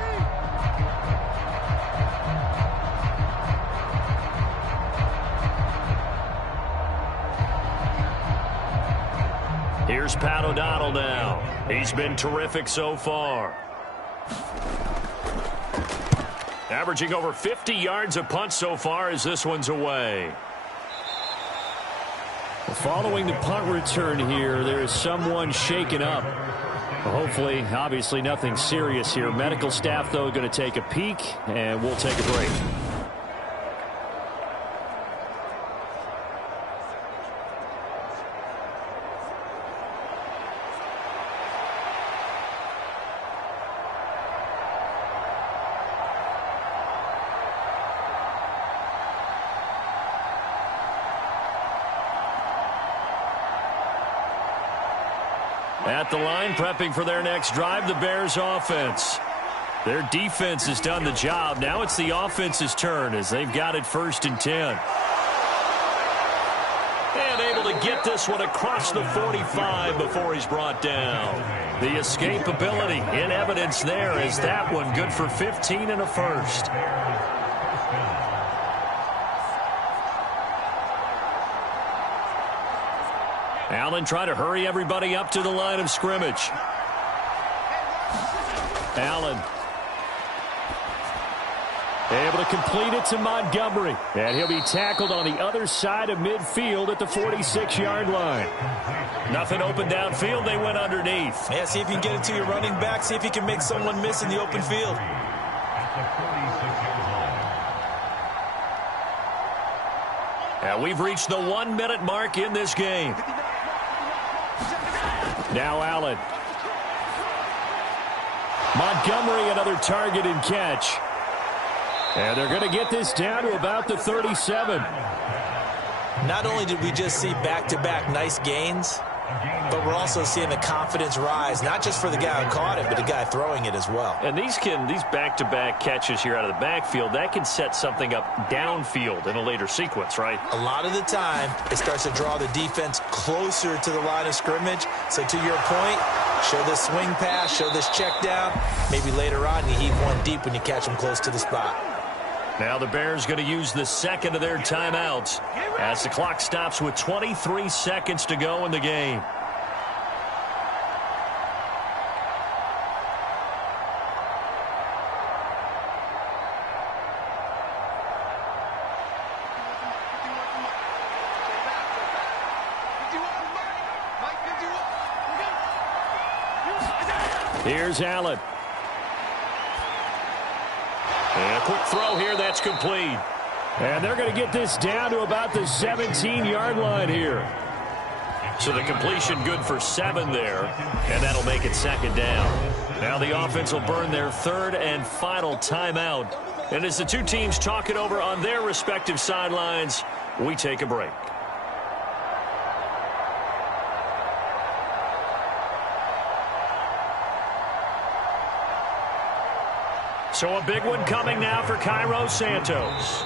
Here's Pat O'Donnell now. He's been terrific so far. Averaging over 50 yards a punt so far as this one's away. Following the punt return here, there is someone shaken up. Hopefully, obviously nothing serious here. Medical staff, though, going to take a peek, and we'll take a break. At the line, prepping for their next drive, the Bears offense. Their defense has done the job. Now it's the offense's turn as they've got it 1st and 10. And able to get this one across the 45 before he's brought down. The escapability in evidence there as that one good for 15 and a first. Allen trying to hurry everybody up to the line of scrimmage. Allen able to complete it to Montgomery. And he'll be tackled on the other side of midfield at the 46-yard line. Nothing open downfield. They went underneath. Yeah, see if you can get it to your running back. See if you can make someone miss in the open field. And we've reached the 1-minute mark in this game. Now Allen. Montgomery, another target and catch. And they're going to get this down to about the 37. Not only did we just see back-to-back nice gains, but we're also seeing the confidence rise, not just for the guy who caught it, but the guy throwing it as well. And these back-to-back catches here out of the backfield, that can set something up downfield in a later sequence, right? A lot of the time, it starts to draw the defense closer to the line of scrimmage. So to your point, show this swing pass, show this check down. Maybe later on you heave one deep when you catch them close to the spot. Now the Bears going to use the second of their timeouts as the clock stops with 23 seconds to go in the game. Here's Allen. And a quick throw here, that's complete. And they're going to get this down to about the 17-yard line here. So the completion good for 7 there, and that'll make it 2nd down. Now the offense will burn their 3rd and final timeout. And as the two teams talk it over on their respective sidelines, we take a break. So a big one coming now for Cairo Santos.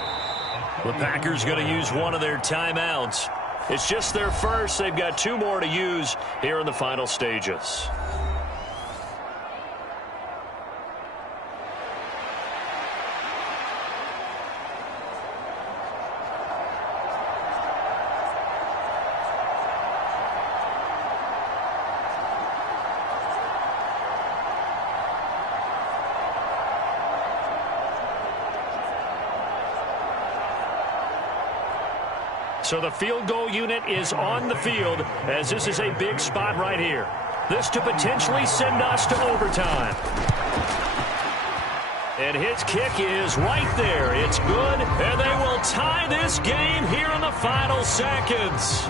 The Packers going to use one of their timeouts. It's just their first. They've got 2 more to use here in the final stages. So the field goal unit is on the field as this is a big spot right here. This to potentially send us to overtime. And his kick is right there. It's good, and they will tie this game here in the final seconds.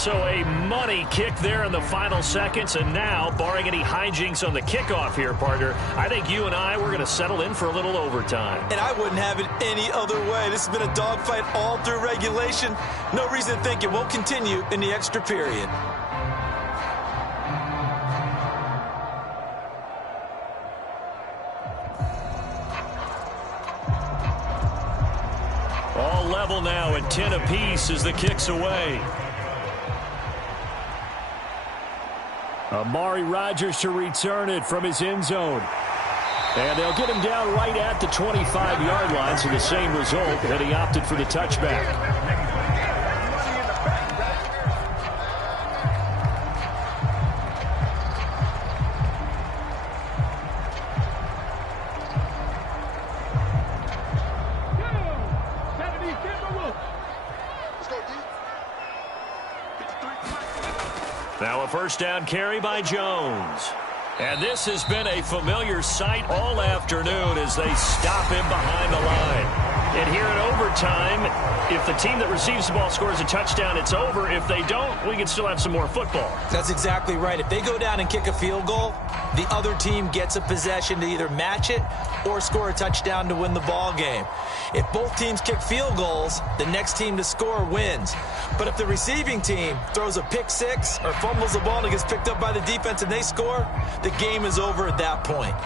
So a money kick there in the final seconds, and now, barring any hijinks on the kickoff here, partner, I think you and we're going to settle in for a little overtime. And I wouldn't have it any other way. This has been a dogfight all through regulation. No reason to think it won't continue in the extra period. All level now at 10 apiece as the kick's away. Amari Rodgers to return it from his end zone. And they'll get him down right at the 25-yard line, so the same result, and he opted for the touchback. Now a first down carry by Jones. And this has been a familiar sight all afternoon as they stop him behind the line. And here in overtime, if the team that receives the ball scores a touchdown, it's over. If they don't, we can still have some more football. That's exactly right. If they go down and kick a field goal, the other team gets a possession to either match it or score a touchdown to win the ball game. If both teams kick field goals, the next team to score wins. But if the receiving team throws a pick six or fumbles the ball and it gets picked up by the defense and they score, the game is over at that point.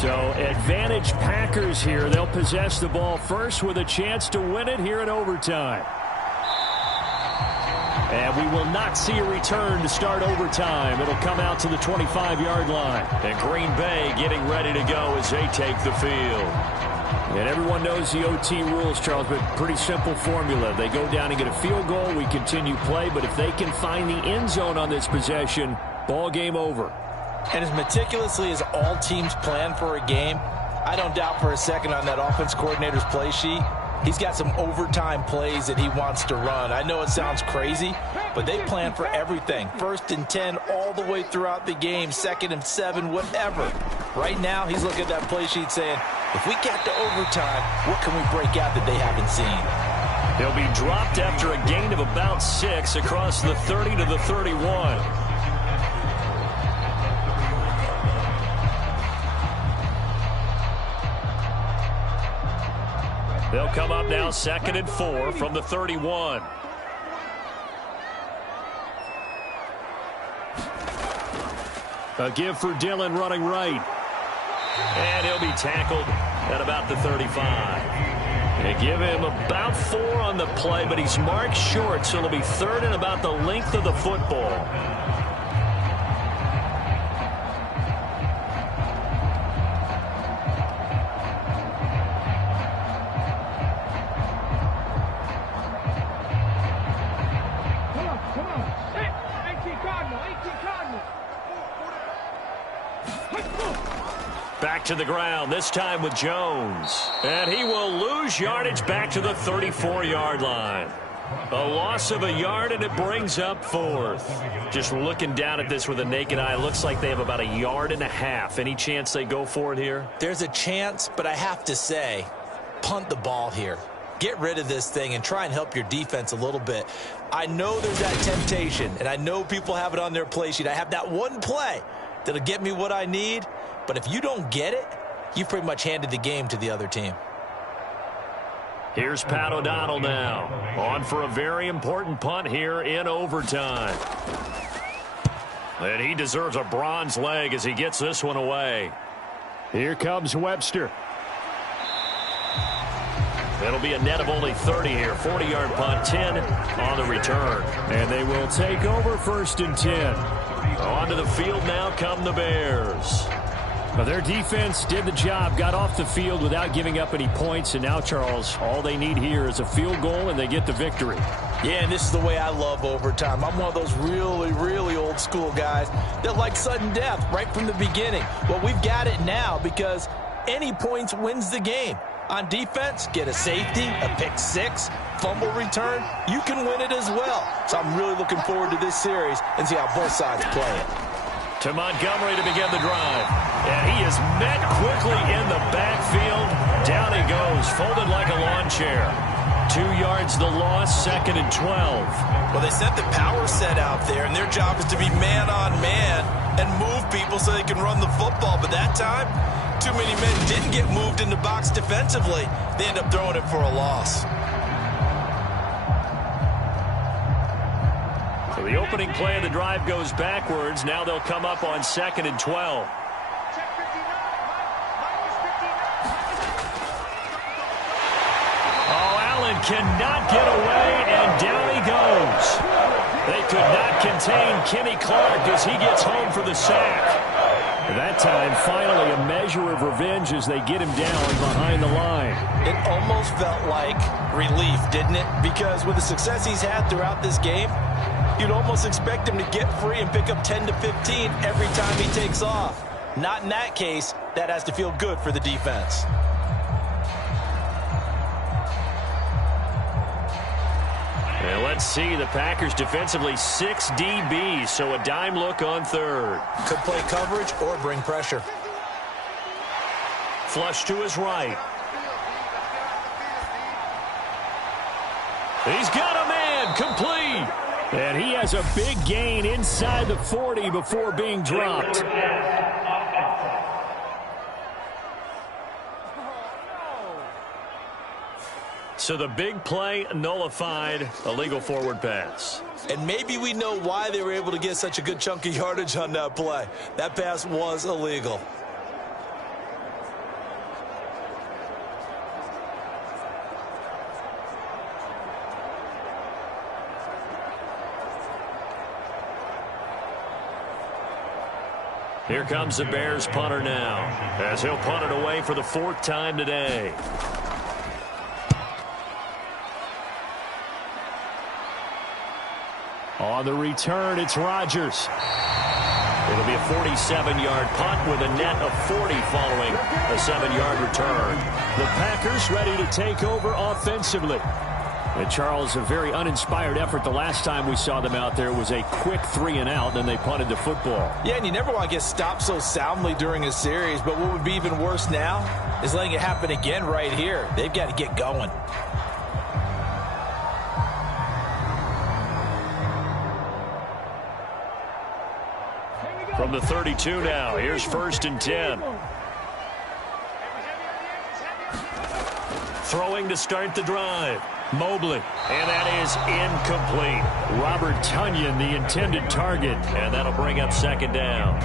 So advantage Packers here. They'll possess the ball first with a chance to win it here in overtime. And we will not see a return to start overtime. It'll come out to the 25-yard line. And Green Bay getting ready to go as they take the field. And everyone knows the OT rules, Charles, but pretty simple formula. They go down and get a field goal, we continue play, but if they can find the end zone on this possession, ball game over. And as meticulously as all teams plan for a game, I don't doubt for a second on that offense coordinator's play sheet, he's got some overtime plays that he wants to run. I know it sounds crazy, but they plan for everything. 1st and 10 all the way throughout the game, 2nd and 7, whatever. Right now, he's looking at that play sheet saying, if we get to overtime, what can we break out that they haven't seen? He'll be dropped after a gain of about 6 across the 30 to the 31. They'll come up now 2nd and 4 from the 31. A give for Dillon running right. And he'll be tackled at about the 35. They give him about 4 on the play, but he's marked short, so it'll be 3rd and about the length of the football. Back to the ground, this time with Jones. And he will lose yardage back to the 34-yard line. A loss of a yard, and it brings up 4th. Just looking down at this with a naked eye, looks like they have about 1.5 yards. Any chance they go for it here? There's a chance, but I have to say, punt the ball here. Get rid of this thing and try and help your defense a little bit. I know there's that temptation, and I know people have it on their play sheet. I have that one play that'll get me what I need. But if you don't get it, you've pretty much handed the game to the other team. Here's Pat O'Donnell now. On for a very important punt here in overtime. And he deserves a bronze leg as he gets this one away. Here comes Webster. It'll be a net of only 30 here. 40-yard punt, 10 on the return. And they will take over 1st and 10. Onto the field now come the Bears. Well, their defense did the job, got off the field without giving up any points, and now, Charles, all they need here is a field goal, and they get the victory. Yeah, and this is the way I love overtime. I'm one of those really, really old school guys that like sudden death right from the beginning. Well, we've got it now because any points wins the game. On defense, get a safety, a pick six, fumble return, you can win it as well. So I'm really looking forward to this series and see how both sides play it. To Montgomery to begin the drive. And he is met quickly in the backfield. Down he goes, folded like a lawn chair. 2 yards the loss, 2nd and 12. Well, they sent the power set out there, and their job is to be man-on-man and move people so they can run the football. But that time, too many men didn't get moved in the box defensively. They end up throwing it for a loss. So the opening play of the drive goes backwards. Now they'll come up on 2nd and 12. Cannot get away, and down he goes. They could not contain Kenny Clark as he gets home for the sack. That time, finally, a measure of revenge as they get him down behind the line. It almost felt like relief, didn't it? Because with the success he's had throughout this game, you'd almost expect him to get free and pick up 10 to 15 every time he takes off. Not in that case. That has to feel good for the defense. And let's see, the Packers defensively 6 DBs, so a dime look on third. Could play coverage or bring pressure. Flush to his right. He's got a man, complete. And he has a big gain inside the 40 before being dropped. So the big play nullified, a legal forward pass. And maybe we know why they were able to get such a good chunk of yardage on that play. That pass was illegal. Here comes the Bears punter now, as he'll punt it away for the 4th time today. On the return, it's Rodgers. It'll be a 47-yard punt with a net of 40 following a 7-yard return. The Packers ready to take over offensively. And Charles, a very uninspired effort. The last time we saw them out there was a quick 3-and-out, and they punted the football. Yeah, and you never want to get stopped so soundly during a series, but what would be even worse now is letting it happen again right here. They've got to get going. From the 32 now, here's 1st and 10. Throwing to start the drive. Mobley, and that is incomplete. Robert Tonyan, the intended target, and that'll bring up 2nd down.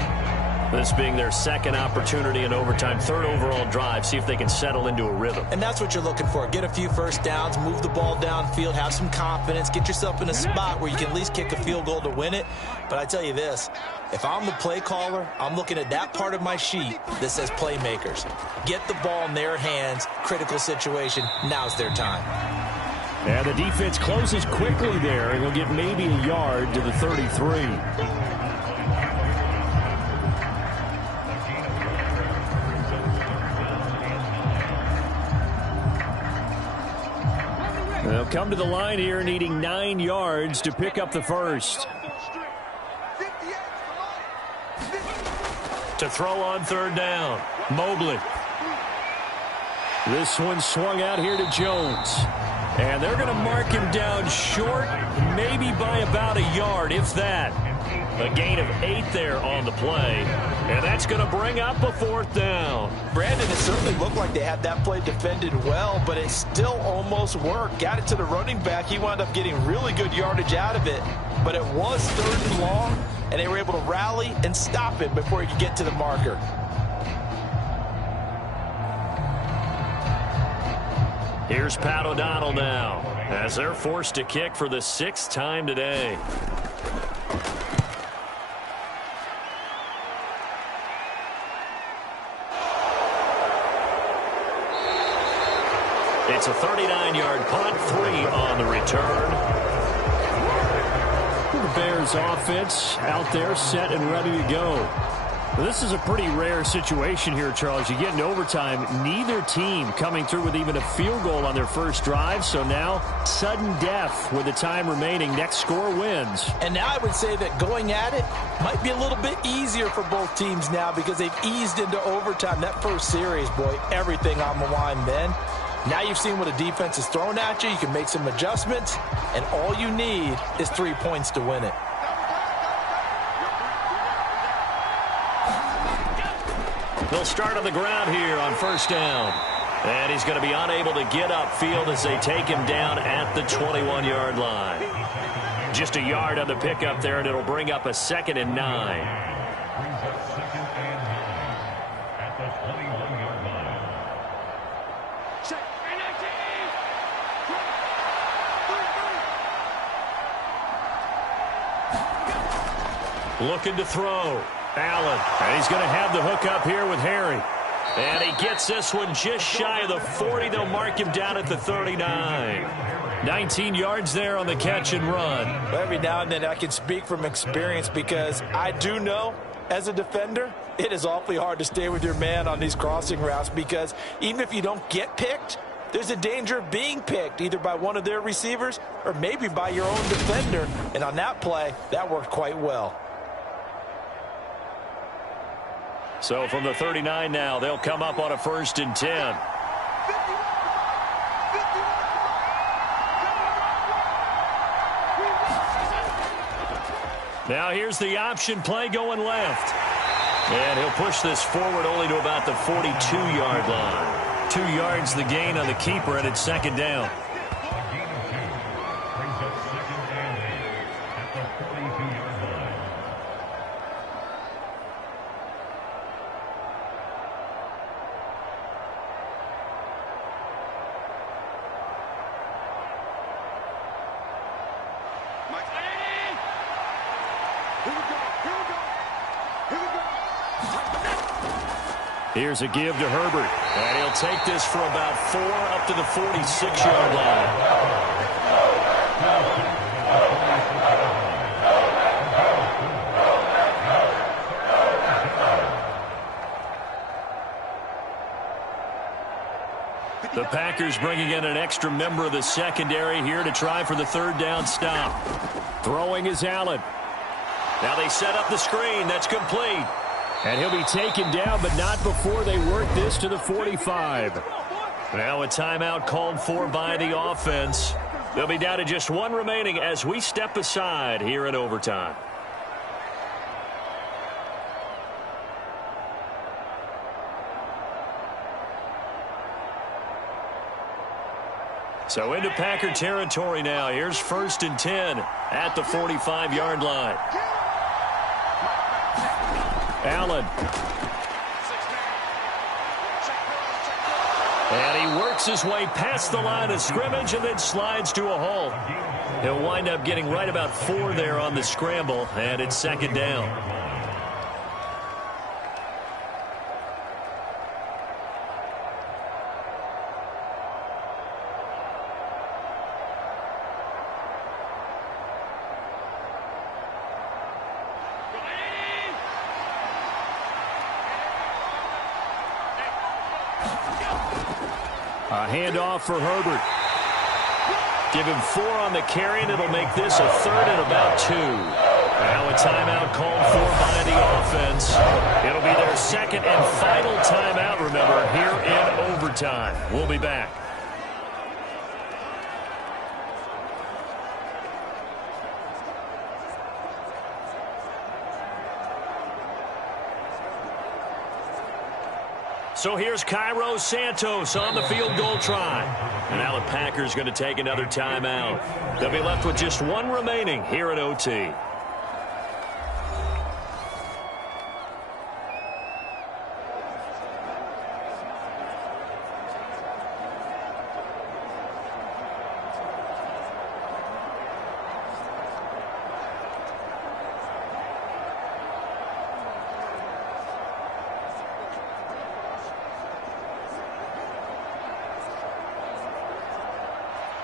This being their 2nd opportunity in overtime, 3rd overall drive, see if they can settle into a rhythm. And that's what you're looking for. Get a few first downs, move the ball downfield, have some confidence, get yourself in a spot where you can at least kick a field goal to win it. But I tell you this, if I'm the play caller, I'm looking at that part of my sheet that says playmakers. Get the ball in their hands, critical situation, now's their time. And the defense closes quickly there, and he'll get maybe a yard to the 33. They'll come to the line here needing 9 yards to pick up the first. To throw on 3rd down, Mobley. This one swung out here to Jones. And they're going to mark him down short, maybe by about a yard, if that. A gain of 8 there on the play. And that's going to bring up a 4th down. Brandon, it certainly looked like they had that play defended well, but it still almost worked. Got it to the running back. He wound up getting really good yardage out of it. But it was 3rd and long, and they were able to rally and stop it before he could get to the marker. Here's Pat O'Donnell now, as they're forced to kick for the 6th time today. It's a 39-yard punt, 3 on the return. The Bears offense out there set and ready to go. Well, this is a pretty rare situation here, Charles. You get into overtime, neither team coming through with even a field goal on their first drive. So now, sudden death with the time remaining. Next score wins. And now I would say that going at it might be a little bit easier for both teams now because they've eased into overtime. That first series, boy, everything on the line then. Now you've seen what a defense is thrown at you. You can make some adjustments, and all you need is 3 points to win it. They'll start on the ground here on first down. And he's going to be unable to get upfield as they take him down at the 21-yard line. Just a yard on the pickup there, and it'll bring up a 2nd and 9. Brings up 2nd and 9 at the 21-yard line. Looking to throw. Allen. And he's going to have the hook up here with Harry. And he gets this one just shy of the 40. They'll mark him down at the 39. 19 yards there on the catch and run. Every now and then I can speak from experience because I do know, as a defender, it is awfully hard to stay with your man on these crossing routes because even if you don't get picked, there's a danger of being picked either by one of their receivers or maybe by your own defender. And on that play, that worked quite well. So from the 39 now, they'll come up on a 1st and 10. Now here's the option play going left. And he'll push this forward only to about the 42-yard line. 2 yards the gain on the keeper, and it's 2nd down. A gain of 2 brings up 2nd and 8 at the 42-yard line. Here's a give to Herbert. And he'll take this for about 4 up to the 46-yard line. The Packers bringing in an extra member of the secondary here to try for the 3rd down stop. Throwing is Allen. Now they set up the screen. That's complete. And he'll be taken down, but not before they work this to the 45. Now a timeout called for by the offense. They'll be down to just 1 remaining as we step aside here in overtime. So into Packer territory now. Here's 1st and 10 at the 45-yard line. Allen. And he works his way past the line of scrimmage and then slides to a halt. He'll wind up getting right about 4 there on the scramble, and it's 2nd down. A handoff for Herbert. Give him 4 on the carry, and it'll make this a 3rd and about 2. Now a timeout called for by the offense. It'll be their 2nd and final timeout, remember, here in overtime. We'll be back. So here's Cairo Santos on the field goal try. And now the Packers going to take another timeout. They'll be left with just 1 remaining here at OT.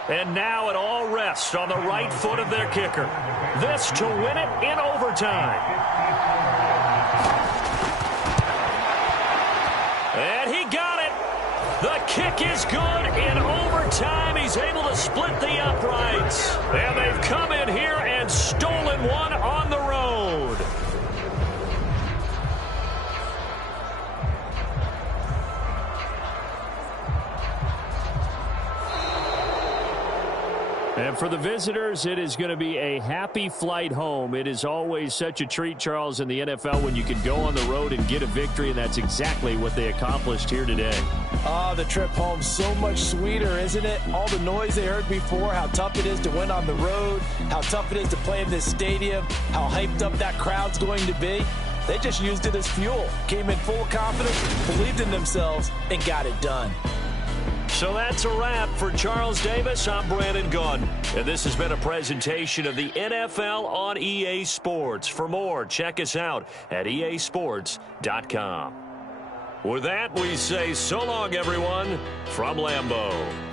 And now it all rests on the right foot of their kicker. This to win it in overtime. And he got it. The kick is good. In overtime, he's able to split the uprights. And they've come in here and stolen one on the road. And for the visitors, it is going to be a happy flight home. It is always such a treat, Charles, in the NFL when you can go on the road and get a victory, and that's exactly what they accomplished here today. Oh, the trip home so much sweeter, isn't it? All the noise they heard before, how tough it is to win on the road, how tough it is to play in this stadium, how hyped up that crowd's going to be. They just used it as fuel, came in full of confidence, believed in themselves, and got it done. So that's a wrap for Charles Davis. I'm Brandon Gunn, and this has been a presentation of the NFL on EA Sports. For more, check us out at easports.com. With that, we say so long, everyone, from Lambeau.